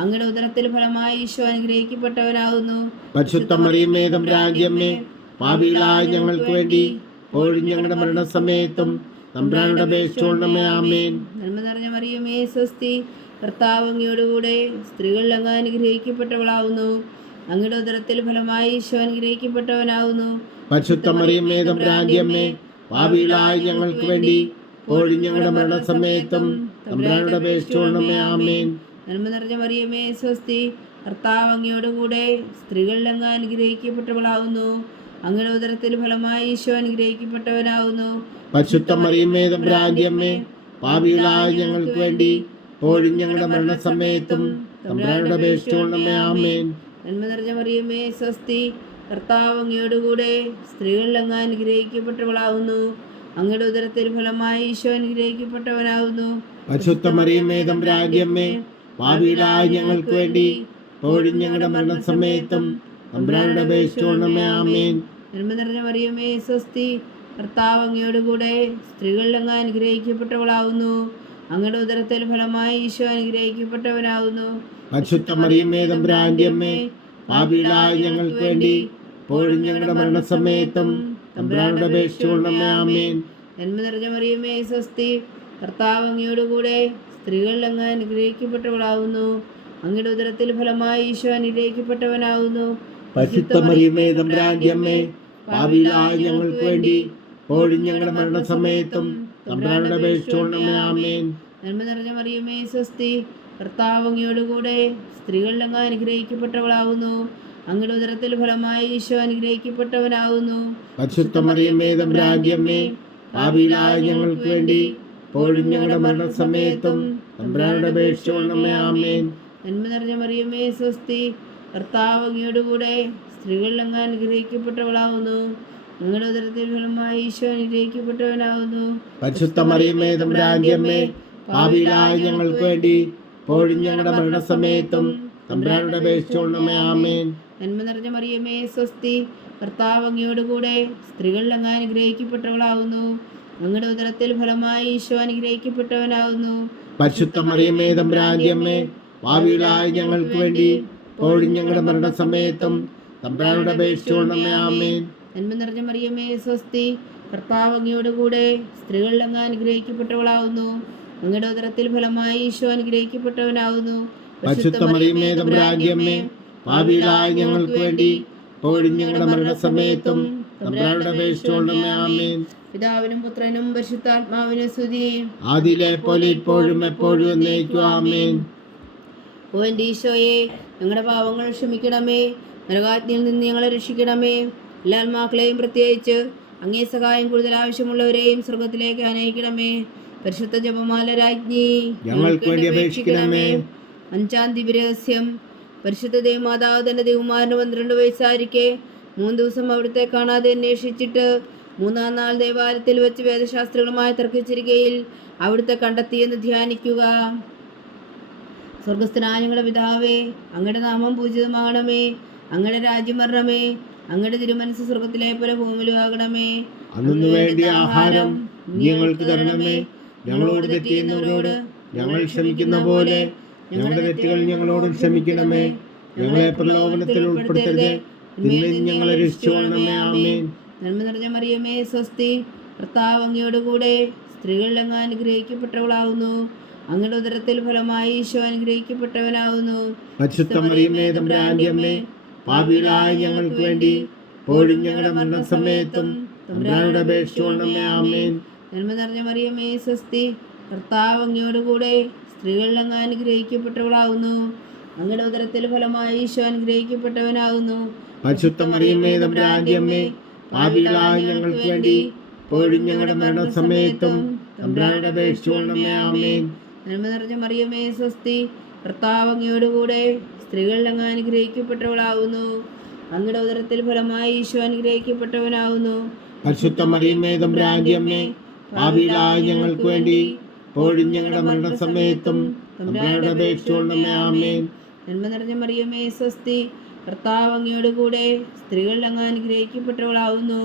അങ്ങയുടെ ഉദരത്തിൽ ഫലമായി ഈശോ അനുഗ്രഹിക്കപ്പെട്ടവനാകുന്നു. പരിശുദ്ധ മറിയമേ, തമ്പുരാന്റെ അമ്മേ, പാപികളായ ഞങ്ങൾക്ക് വേണ്ടി ഇപ്പോഴും ഞങ്ങളുടെ മരണസമയത്തും തമ്പുരാനോട് അപേക്ഷിച്ചുകൊള്ളണമേ. ആമേൻ. നന്മ നിറഞ്ഞ മറിയമേ, സ്വസ്തി. കർത്താവ് അങ്ങയോടുകൂടെ സ്ത്രീകളിൽ അങ്ങ് അനുഗ്രഹിക്കപ്പെട്ടവളാവുന്നു. അങ്ങയുടെ ഉദരത്തിൽ ഫലമായി ഈശോ അനുഗ്രഹിക്കപ്പെട്ടവനാകുന്നു. പരിശുദ്ധ മറിയമേ, തമ്പുരാന്റെ അമ്മേ, പാപികളായ ഞങ്ങൾക്ക് വേണ്ടി ഇപ്പോഴും ഞങ്ങളുടെ മരണസമയത്തും തമ്പുരാനോട് അപേക്ഷിച്ചുകൊള്ളണമേ. ആമേൻ. നന്മ നിറഞ്ഞ മറിയമേ, സ്വസ്തി. കർത്താവ് അങ്ങയോടുകൂടെ സ്ത്രീകളിൽ അങ്ങ് അനുഗ്രഹിക്കപ്പെട്ടവളാവുന്നു. അങ്ങയുടെ ഉദരത്തിൽ ഫലമായി ഈശോ അനുഗ്രഹിക്കപ്പെട്ടവനാകുന്നു. പരിശുദ്ധ മറിയമേ, തമ്പുരാന്റെ അമ്മേ, പാപികളായ ഞങ്ങൾക്ക് വേണ്ടി ഇപ്പോഴും ഞങ്ങളുടെ മരണസമയത്തും തമ്പുരാനോട് അപേക്ഷിച്ചുകൊള്ളണമേ. ആമേൻ. നന്മ നിറഞ്ഞ മറിയമേ, സ്വസ്തി. കർത്താവ് അങ്ങയോടുകൂടെ സ്ത്രീകളിൽ അങ്ങ് അനുഗ്രഹിക്കപ്പെട്ടവളാവുന്നു. അങ്ങയുടെ ഉദരത്തിൽ ഫലമായി ഈശോ അനുഗ്രഹിക്കപ്പെട്ടവനാകുന്നു. പരിശുദ്ധ മറിയമേ, തമ്പുരാന്റെ അമ്മേ, പാപികളായ ഞങ്ങൾക്ക് വേണ്ടി ഇപ്പോഴും ഞങ്ങളുടെ മരണസമയത്തും തമ്പുരാനോട് അപേക്ഷിച്ചുകൊള്ളണമേ. ആമേൻ. നന്മ നിറഞ്ഞ മറിയമേ, സ്വസ്തി. കർത്താവ് അങ്ങയോടുകൂടെ സ്ത്രീകളിൽ അങ്ങ് അനുഗ്രഹിക്കപ്പെട്ടവളാവുന്നു. അങ്ങയുടെ ഉദരത്തിൽ ഫലമായി ഈശോ അനുഗ്രഹിക്കപ്പെട്ടവനാകുന്നു. പരിശുദ്ധ മറിയമേ, തമ്പുരാന്റെ അമ്മേ, പാപികളായ ഞങ്ങൾക്ക് വേണ്ടി ഇപ്പോഴും ഞങ്ങളുടെ മരണസമയത്തും തമ്പുരാനോട് അപേക്ഷിച്ചുകൊള്ളണമേ. ആമേൻ. നന്മ നിറഞ്ഞ മറിയമേ, സ്വസ്തി. കർത്താവ് അങ്ങയോടുകൂടെ സ്ത്രീകളിൽ അങ്ങ് അനുഗ്രഹിക്കപ്പെട്ടവളാവുന്നു. അങ്ങയുടെ ഉദരത്തിൽ ഫലമായി ഈശോ അനുഗ്രഹിക്കപ്പെട്ടവനാകുന്നു. പരിശുദ്ധ മറിയമേ, തമ്പുരാന്റെ അമ്മേ, പാപികളായ ഞങ്ങൾക്ക് വേണ്ടി ഇപ്പോഴും ഞങ്ങളുടെ മരണസമയത്തും തമ്പുരാനോട് അപേക്ഷിച്ചുകൊള്ളണമേ. ആമേൻ. നന്മ നിറഞ്ഞ മറിയമേ, സ്വസ്തി. കർത്താവ് അങ്ങയോടുകൂടെ സ്ത്രീകളിൽ അങ്ങ് അനുഗ്രഹിക്കപ്പെട്ടവളാവുന്നു. അങ്ങയുടെ ഉദരത്തിൽ ഫലമായി ഈശോ അനുഗ്രഹിക്കപ്പെട്ടവനാകുന്നു. പരിശുദ്ധ മറിയമേ, തമ്പുരാന്റെ അമ്മേ, പാപികളായ ഞങ്ങൾക്ക് വേണ്ടി ഇപ്പോഴും ഞങ്ങളുടെ മരണസമയത്തും തമ്പുരാനോട് അപേക്ഷിച്ചുകൊള്ളണമേ. ആമേൻ. നന്മ നിറഞ്ഞ മറിയമേ, സ്വസ്തി. കർത്താവ് അങ്ങയോടുകൂടെ സ്ത്രീകളിൽ അങ്ങ് അനുഗ്രഹിക്കപ്പെട്ടവളാവുന്നു. അങ്ങയുടെ ഉദരത്തിൽ ഫലമായി ഈശോ അനുഗ്രഹിക്കപ്പെട്ടവനാകുന്നു. പരിശുദ്ധ മറിയമേ, തമ്പുരാന്റെ അമ്മേ, പാപികളായ ഞങ്ങൾക്ക് വേണ്ടി ഇപ്പോഴും ഞങ്ങളുടെ മരണസമയത്തും തമ്പുരാനോട് അപേക്ഷിച്ചുകൊള്ളണമേ. ആമേൻ. നന്മ നിറഞ്ഞ മറിയമേ, സ്വസ്തി. കർത്താവ് അങ്ങയോടുകൂടെ സ്ത്രീകളിൽ അങ്ങ് അനുഗ്രഹിക്കപ്പെട്ടവളാവുന്നു. അങ്ങയുടെ ഉദരത്തിൽ ഫലമായി ഈശോ അനുഗ്രഹിക്കപ്പെട്ടവനാകുന്നു. പരിശുദ്ധ മറിയമേ, തമ്പുരാന്റെ അമ്മേ, പാപികളായ ഞങ്ങൾക്ക് വേണ്ടി ഇപ്പോഴും ഞങ്ങളുടെ മരണസമയത്തും തമ്പുരാനോട് അപേക്ഷിച്ചുകൊള്ളണമേ. ആമേൻ. നന്മ നിറഞ്ഞ മറിയമേ, സ്വസ്തി. കർത്താവ് അങ്ങയോടുകൂടെ സ്ത്രീകളിൽ അങ്ങ് അനുഗ്രഹിക്കപ്പെട്ടവളാവുന്നു. അങ്ങയുടെ ഉദരത്തിൽ ഫലമായി ഈശോ അനുഗ്രഹിക്കപ്പെട്ടവനാകുന്നു. പരിശുദ്ധ മറിയമേ, തമ്പുരാന്റെ അമ്മേ, പാപികളായ ഞങ്ങൾക്ക് വേണ്ടി ഇപ്പോഴും ഞങ്ങളുടെ മരണസമയത്തും തമ്പുരാനോട് അപേക്ഷിച്ചുകൊള്ളണമേ. ആമേൻ. പിതാവിനും പുത്രനും പരിശുദ്ധാത്മാവിനും സ്തുതി. ആദിയിലെ പോലെ ഇപ്പോഴും എപ്പോഴും എന്നേക്കും. ആമേൻ. ഓ എൻ്റെ ഈശോയെ, ഞങ്ങളുടെ പാവങ്ങൾ ക്ഷമിക്കണമേ. നരകാജ്ഞയിൽ നിന്ന് ഞങ്ങളെ രക്ഷിക്കണമേ. എല്ലാ ആത്മാക്കളെയും പ്രത്യേകിച്ച് അങ്ങേ സഹായം കൂടുതൽ ആവശ്യമുള്ളവരെയും സ്വർഗത്തിലേക്ക് അനയിക്കണമേ. പരിശുദ്ധ ജപമാല രാജ്ഞി ഞങ്ങൾക്ക് വേണ്ടി അപേക്ഷിക്കണമേ. അഞ്ചാം ദിവ്യരഹസ്യം. പരിശുദ്ധ ദേവമാതാവ് തന്റെ ദേവകുമാരന് 12 വയസ്സായിരിക്കെ 3 ദിവസം അവിടുത്തെ കാണാതെ അന്വേഷിച്ചിട്ട് 3-ാം നാൾ ദേവാലയത്തിൽ വെച്ച് വേദശാസ്ത്രികളുമായി തർക്കിച്ചിരിക്കയിൽ അവിടുത്തെ കണ്ടെത്തിയെന്ന് ധ്യാനിക്കുക. സ്വർഗസ്ഥനായ ഞങ്ങളുടെ പിതാവേ, അങ്ങയുടെ നാമം പൂജിതമാകണമേ. അങ്ങയുടെ രാജ്യം വരണമേ. അങ്ങയുടെ തിരുമനസ് സ്വർഗത്തിലെ പോലെ ഭൂമിയിലും ആകണമേ. അന്നു വേണ്ടിയ ആഹാരം ഞങ്ങൾക്ക് തരണമേ. ഞങ്ങളോട് തെറ്റ് ചെയ്യുന്നവരോട് ഞങ്ങൾ ക്ഷമിക്കുന്ന പോലെ ഞങ്ങളുടെ തെറ്റുകൾ ഞങ്ങളോടും ക്ഷമിക്കണമേ. ഞങ്ങളെ പ്രലോഭനത്തിൽ ഉൾപ്പെടുത്തരുത്, തിന്മയിൽ നിന്ന് ഞങ്ങളെ രക്ഷിച്ചുകൊള്ളണമേ. ആമേൻ. നന്മ നിറഞ്ഞ മറിയമേ, സ്വസ്തി. കർത്താവ് അങ്ങയോടുകൂടെ സ്ത്രീകളിൽ അങ്ങ് അനുഗ്രഹിക്കപ്പെട്ടവളാവുന്നു. അങ്ങയുടെ ഉദരത്തിൽ ഫലമായി ഈശോ അനുഗ്രഹിക്കപ്പെട്ടവനാവുന്നു. പരിശുദ്ധ മറിയമേ, തമ്പുരാന്റെ അമ്മേ, പാപികളായ ഞങ്ങൾക്ക് വേണ്ടി ഇപ്പോഴും ഞങ്ങളുടെ മരണസമയത്തും തമ്പുരാനോട് അപേക്ഷിച്ചുകൊള്ളണമേ. ആമേൻ. നന്മ നിറഞ്ഞ മറിയമേ സ്വസ്തി, കർത്താവ് അങ്ങയോടുകൂടെ സ്ത്രീകളിൽ അങ്ങ് അനുഗ്രഹിക്കപ്പെട്ടവളാവുന്നു. അങ്ങയുടെ ഉദരത്തിൽ ഫലമായി ഈശോ അനുഗ്രഹിക്കപ്പെട്ടവനാകുന്നു. പരിശുദ്ധ മറിയമേ തമ്പുരാന്റെ അമ്മേ, പാപികളായ ഞങ്ങൾക്ക് വേണ്ടി ഇപ്പോഴും ഞങ്ങളുടെ മരണസമയത്തും തമ്പുരാനോട് അപേക്ഷിച്ചുകൊള്ളണമേ. ആമേൻ. നന്മ നിറഞ്ഞ മറിയമേ സ്വസ്തി, കർത്താവ് അങ്ങയോടുകൂടെ സ്ത്രീകളിൽ അങ്ങ് അനുഗ്രഹിക്കപ്പെട്ടവളാവുന്നു. അങ്ങയുടെ ഉദരത്തിൽ ഫലമായി ഈശോ അനുഗ്രഹിക്കപ്പെട്ടവനാകുന്നു. പരിശുദ്ധ മറിയമേ തമ്പുരാന്റെ അമ്മേ, പാപികളായ ഞങ്ങൾക്ക് വേണ്ടി ഇപ്പോഴും ഞങ്ങളുടെ മരണസമയത്തും തമ്പുരാനോട് അപേക്ഷിച്ചുകൊള്ളണമേ. ആമേൻ. നന്മ നിറഞ്ഞ മറിയമേ സ്വസ്തി, കർത്താവ് അങ്ങയോടുകൂടെ സ്ത്രീകളിൽ അങ്ങ് അനുഗ്രഹിക്കപ്പെട്ടവളാവുന്നു.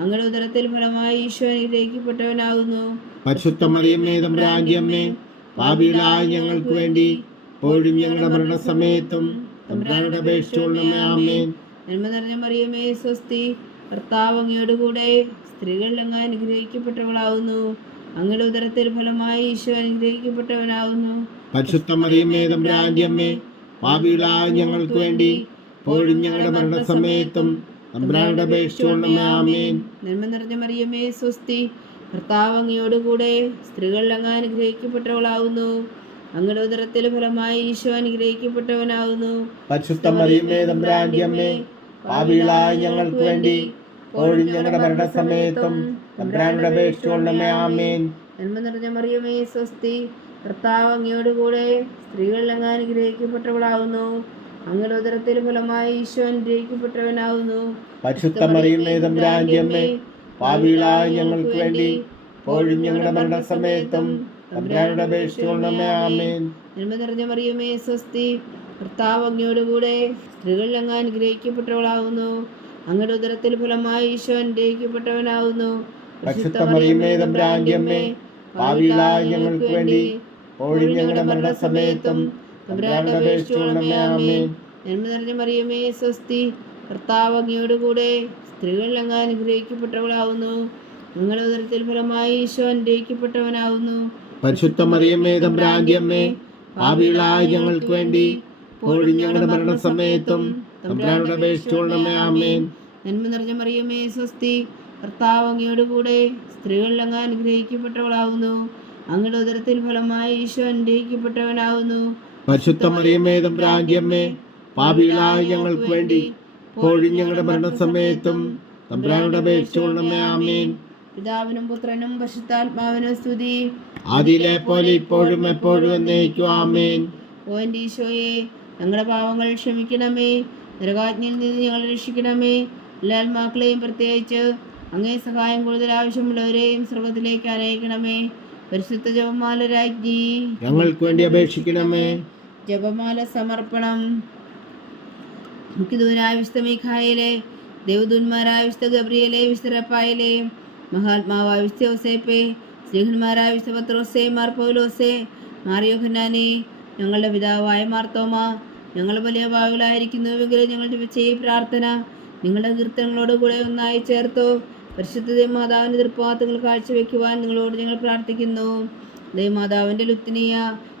അങ്ങയുടെ ഉദരത്തിൽ ഫലമായി ഈശോ അനുഗ്രഹിക്കപ്പെട്ടവനാകുന്നു. പരിശുദ്ധ മറിയമേ തമ്പുരാന്റെ അമ്മേ, പാപികളായ ഞങ്ങൾക്ക് വേണ്ടി ഇപ്പോഴും ഞങ്ങളുടെ മരണസമയത്തും തമ്പുരാനോട് അപേക്ഷിച്ചുകൊള്ളണമേ. ആമേൻ. നന്മ നിറഞ്ഞ മറിയമേ സ്വസ്തി, കർത്താവ് അങ്ങയോടുകൂടെ സ്ത്രീകളിൽ അങ്ങ് അനുഗ്രഹിക്കപ്പെട്ടവളാവുന്നു. അങ്ങയുടെ ഉദരത്തിൽ ഫലമായി ഈശോ അനുഗ്രഹിക്കപ്പെട്ടവനാകുന്നു. പരിശുദ്ധ മറിയമേ തമ്പുരാന്റെ അമ്മേ, പാപികളായ ഞങ്ങൾക്ക് വേണ്ടി ഇപ്പോഴും ഞങ്ങളുടെ മരണസമയത്തും തമ്പുരാനോട് അപേക്ഷിച്ചുകൊള്ളണമേ. ആമേൻ. നന്മ നിറഞ്ഞ മറിയമേ സ്വസ്തി, കർത്താവ് അങ്ങയോടുകൂടെ സ്ത്രീകളിൽ അങ്ങ് അനുഗ്രഹിക്കപ്പെട്ടവളാവുന്നു. അങ്ങയുടെ ഉദരത്തിൽ ഫലമായി ഈശോ അനുഗ്രഹിക്കപ്പെട്ടവനാകുന്നു. പരിശുദ്ധ മറിയമേ തമ്പുരാന്റെ അമ്മേ, പാപികളായ ഞങ്ങൾക്ക് വേണ്ടി ഇപ്പോഴും ഞങ്ങളുടെ മരണസമയത്തും തമ്പുരാനോട് അപേക്ഷിച്ചുകൊള്ളണമേ. ആമേൻ. നന്മ നിറഞ്ഞ മറിയമേ സ്വസ്തി, കർത്താവ് അങ്ങയോടുകൂടെ സ്ത്രീകളിൽ അങ്ങ് അനുഗ്രഹിക്കപ്പെട്ടവളാകുന്നു. അങ്ങയുടെ ഉദരത്തിൽ ഫലമായി ഈശോ അനുഗ്രഹിക്കപ്പെട്ടവനാകുന്നു. പരിശുദ്ധ മറിയമേ തമ്പുരാന്റെ അമ്മേ, പാപികളായ ഞങ്ങൾക്ക് വേണ്ടി ഇപ്പോഴും ഞങ്ങളുടെ മരണസമയത്തും തമ്പുരാനോട് അപേക്ഷിച്ചുകൊള്ളണമേ. ആമേൻ. നന്മ നിറഞ്ഞ മറിയമേ സ്വസ്തി, കർത്താവ് അങ്ങയോടുകൂടെ സ്ത്രീകളിൽ അങ്ങ് അനുഗ്രഹിക്കപ്പെട്ടവളാകുന്നു. അങ്ങയുടെ ഉദരത്തിൽ ഫലമായി ഈശോ അനുഗ്രഹിക്കപ്പെട്ടവനാകുന്നു. പരിശുദ്ധ മറിയമേ തമ്പുരാന്റെ അമ്മേ, പാപികളായ ഞങ്ങൾക്ക് വേണ്ടി ഇപ്പോഴും ഞങ്ങളുടെ മരണസമയത്തും തമ്പുരാനോട് അപേക്ഷിച്ചുകൊള്ളണമേ. ആമേൻ. നന്മ നിറഞ്ഞ മറിയമേ സ്വസ്തി, കർത്താവ് അങ്ങയോടുകൂടെ സ്ത്രീകളിൽ അങ്ങ് അനുഗ്രഹിക്കപ്പെട്ടവളാകുന്നു. അങ്ങയുടെ ഉദരത്തിൽ ഫലമായി ഈശോ അനുഗ്രഹിക്കപ്പെട്ടവനാകുന്നു. പരിശുദ്ധ മറിയമേ തമ്പുരാന്റെ അമ്മേ, പാപികളായ ഞങ്ങൾക്ക് വേണ്ടി ഇപ്പോഴും ഞങ്ങളുടെ മരണസമയത്തും തമ്പുരാനോട് അപേക്ഷിച്ചുകൊള്ളണമേ. ആമേൻ. നന്മ നിറഞ്ഞ മറിയമേ സ്വസ്തി, കർത്താവ് അങ്ങയോടുകൂടെ സ്ത്രീകളിൽ അങ്ങ് അനുഗ്രഹിക്കപ്പെട്ടവളാകുന്നു. അങ്ങയുടെ ഉദരത്തിൽ ഫലമായി ഈശോ അനുഗ്രഹിക്കപ്പെട്ടവനാകുന്നു. പരിശുദ്ധ മറിയമേ തമ്പുരാന്റെ അമ്മേ, പാപികളായ ഞങ്ങൾക്ക് വേണ്ടി ഇപ്പോഴും ഞങ്ങളുടെ മരണസമയത്തും തമ്പുരാനോട് അപേക്ഷിച്ചുകൊള്ളണമേ. ആമേൻ. പിതാവിനും പുത്രനും പരിശുദ്ധാത്മാവിനും സ്തുതി, ആദിയിലെ പോലെ ഇപ്പോഴും എപ്പോഴും എന്നേക്കും. ആമേൻ. ഓ എൻ്റെ ഈശോയെ, ഞങ്ങളുടെ പാവങ്ങൾ ക്ഷമിക്കണമേ, നരകാജ്ഞയിൽ നിന്ന് ഞങ്ങളെ രക്ഷിക്കണമേ. എല്ലാ ആത്മാക്കളെയും പ്രത്യേകിച്ച് അങ്ങേ സഹായം കൂടുതൽ ആവശ്യമുള്ളവരെയും സ്വർഗത്തിലേക്ക് അനയിക്കണമേ. പരിശുദ്ധ ജപമാല രാജ്ഞി, ഞങ്ങൾക്ക് വേണ്ടി അപേക്ഷിക്കണമേ. ജപമാല സമർപ്പണം. മുഖ്യദൂതനായ വിശുദ്ധ മീഖായേലേ, ദേവദൂതന്മാരായ വിശുദ്ധ ഗബ്രിയേലേ, വിശുദ്ധ റഫായേലേ, മഹാത്മാവായ വിശുദ്ധ യോസേപ്പേ, സ്നേഹന്മാരായ വിശുദ്ധ പത്രോസേ, മാർ പൗലോസേ, മാർ യോഹന്നാനേ, ഞങ്ങളുടെ പിതാവായ മാർത്തോമ, ഞങ്ങൾ വലിയ പാവികളായിരിക്കുന്നുവെങ്കിലും ഞങ്ങളുടെ വെച്ച ഈ പ്രാർത്ഥന നിങ്ങളുടെ കീർത്തനങ്ങളോടുകൂടെ ഒന്നായി ചേർത്തു പരിശുദ്ധ ദേവമാതാവിൻ്റെ തൃപ്പാദങ്ങൾ കാഴ്ചവെക്കുവാൻ നിങ്ങളോട് ഞങ്ങൾ പ്രാർത്ഥിക്കുന്നു. ദേവമാതാവിൻ്റെ ലുത്തിനിയ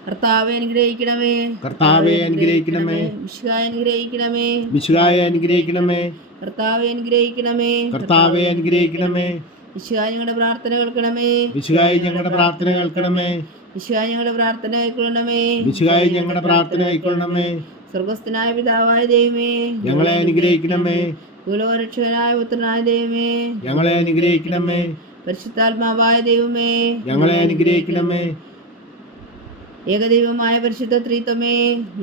കർത്താവെ അനുഗ്രഹിക്കണമേ. കർത്താവെ അനുഗ്രഹിക്കണമേ. മിശിഹായെ അനുഗ്രഹിക്കണമേ. മിശിഹായെ അനുഗ്രഹിക്കണമേ. കർത്താവെ അനുഗ്രഹിക്കണമേ. കർത്താവെ അനുഗ്രഹിക്കണമേ. മിശിഹായെ ഞങ്ങളുടെ പ്രാർത്ഥന കേൾക്കണമേ. മിശിഹായെ ഞങ്ങളുടെ പ്രാർത്ഥന കേൾക്കണമേ. മിശിഹായെ ഞങ്ങളുടെ പ്രാർത്ഥന കൈക്കൊള്ളണമേ. മിശിഹായെ ഞങ്ങളുടെ പ്രാർത്ഥന കൈക്കൊള്ളണമേ. സ്വർഗസ്ഥനായ പിതാവായ ദൈവമേ, ഞങ്ങളെ അനുഗ്രഹിക്കണമേ. ഭൂലോകരക്ഷകനായ പുത്രനായ ദൈവമേ, ഞങ്ങളെ അനുഗ്രഹിക്കണമേ. പരിശുദ്ധാത്മാവായ ദൈവമേ, ഞങ്ങളെ അനുഗ്രഹിക്കണമേ. ഏകദൈവമായ പരിശുദ്ധ ത്രിത്വമേ,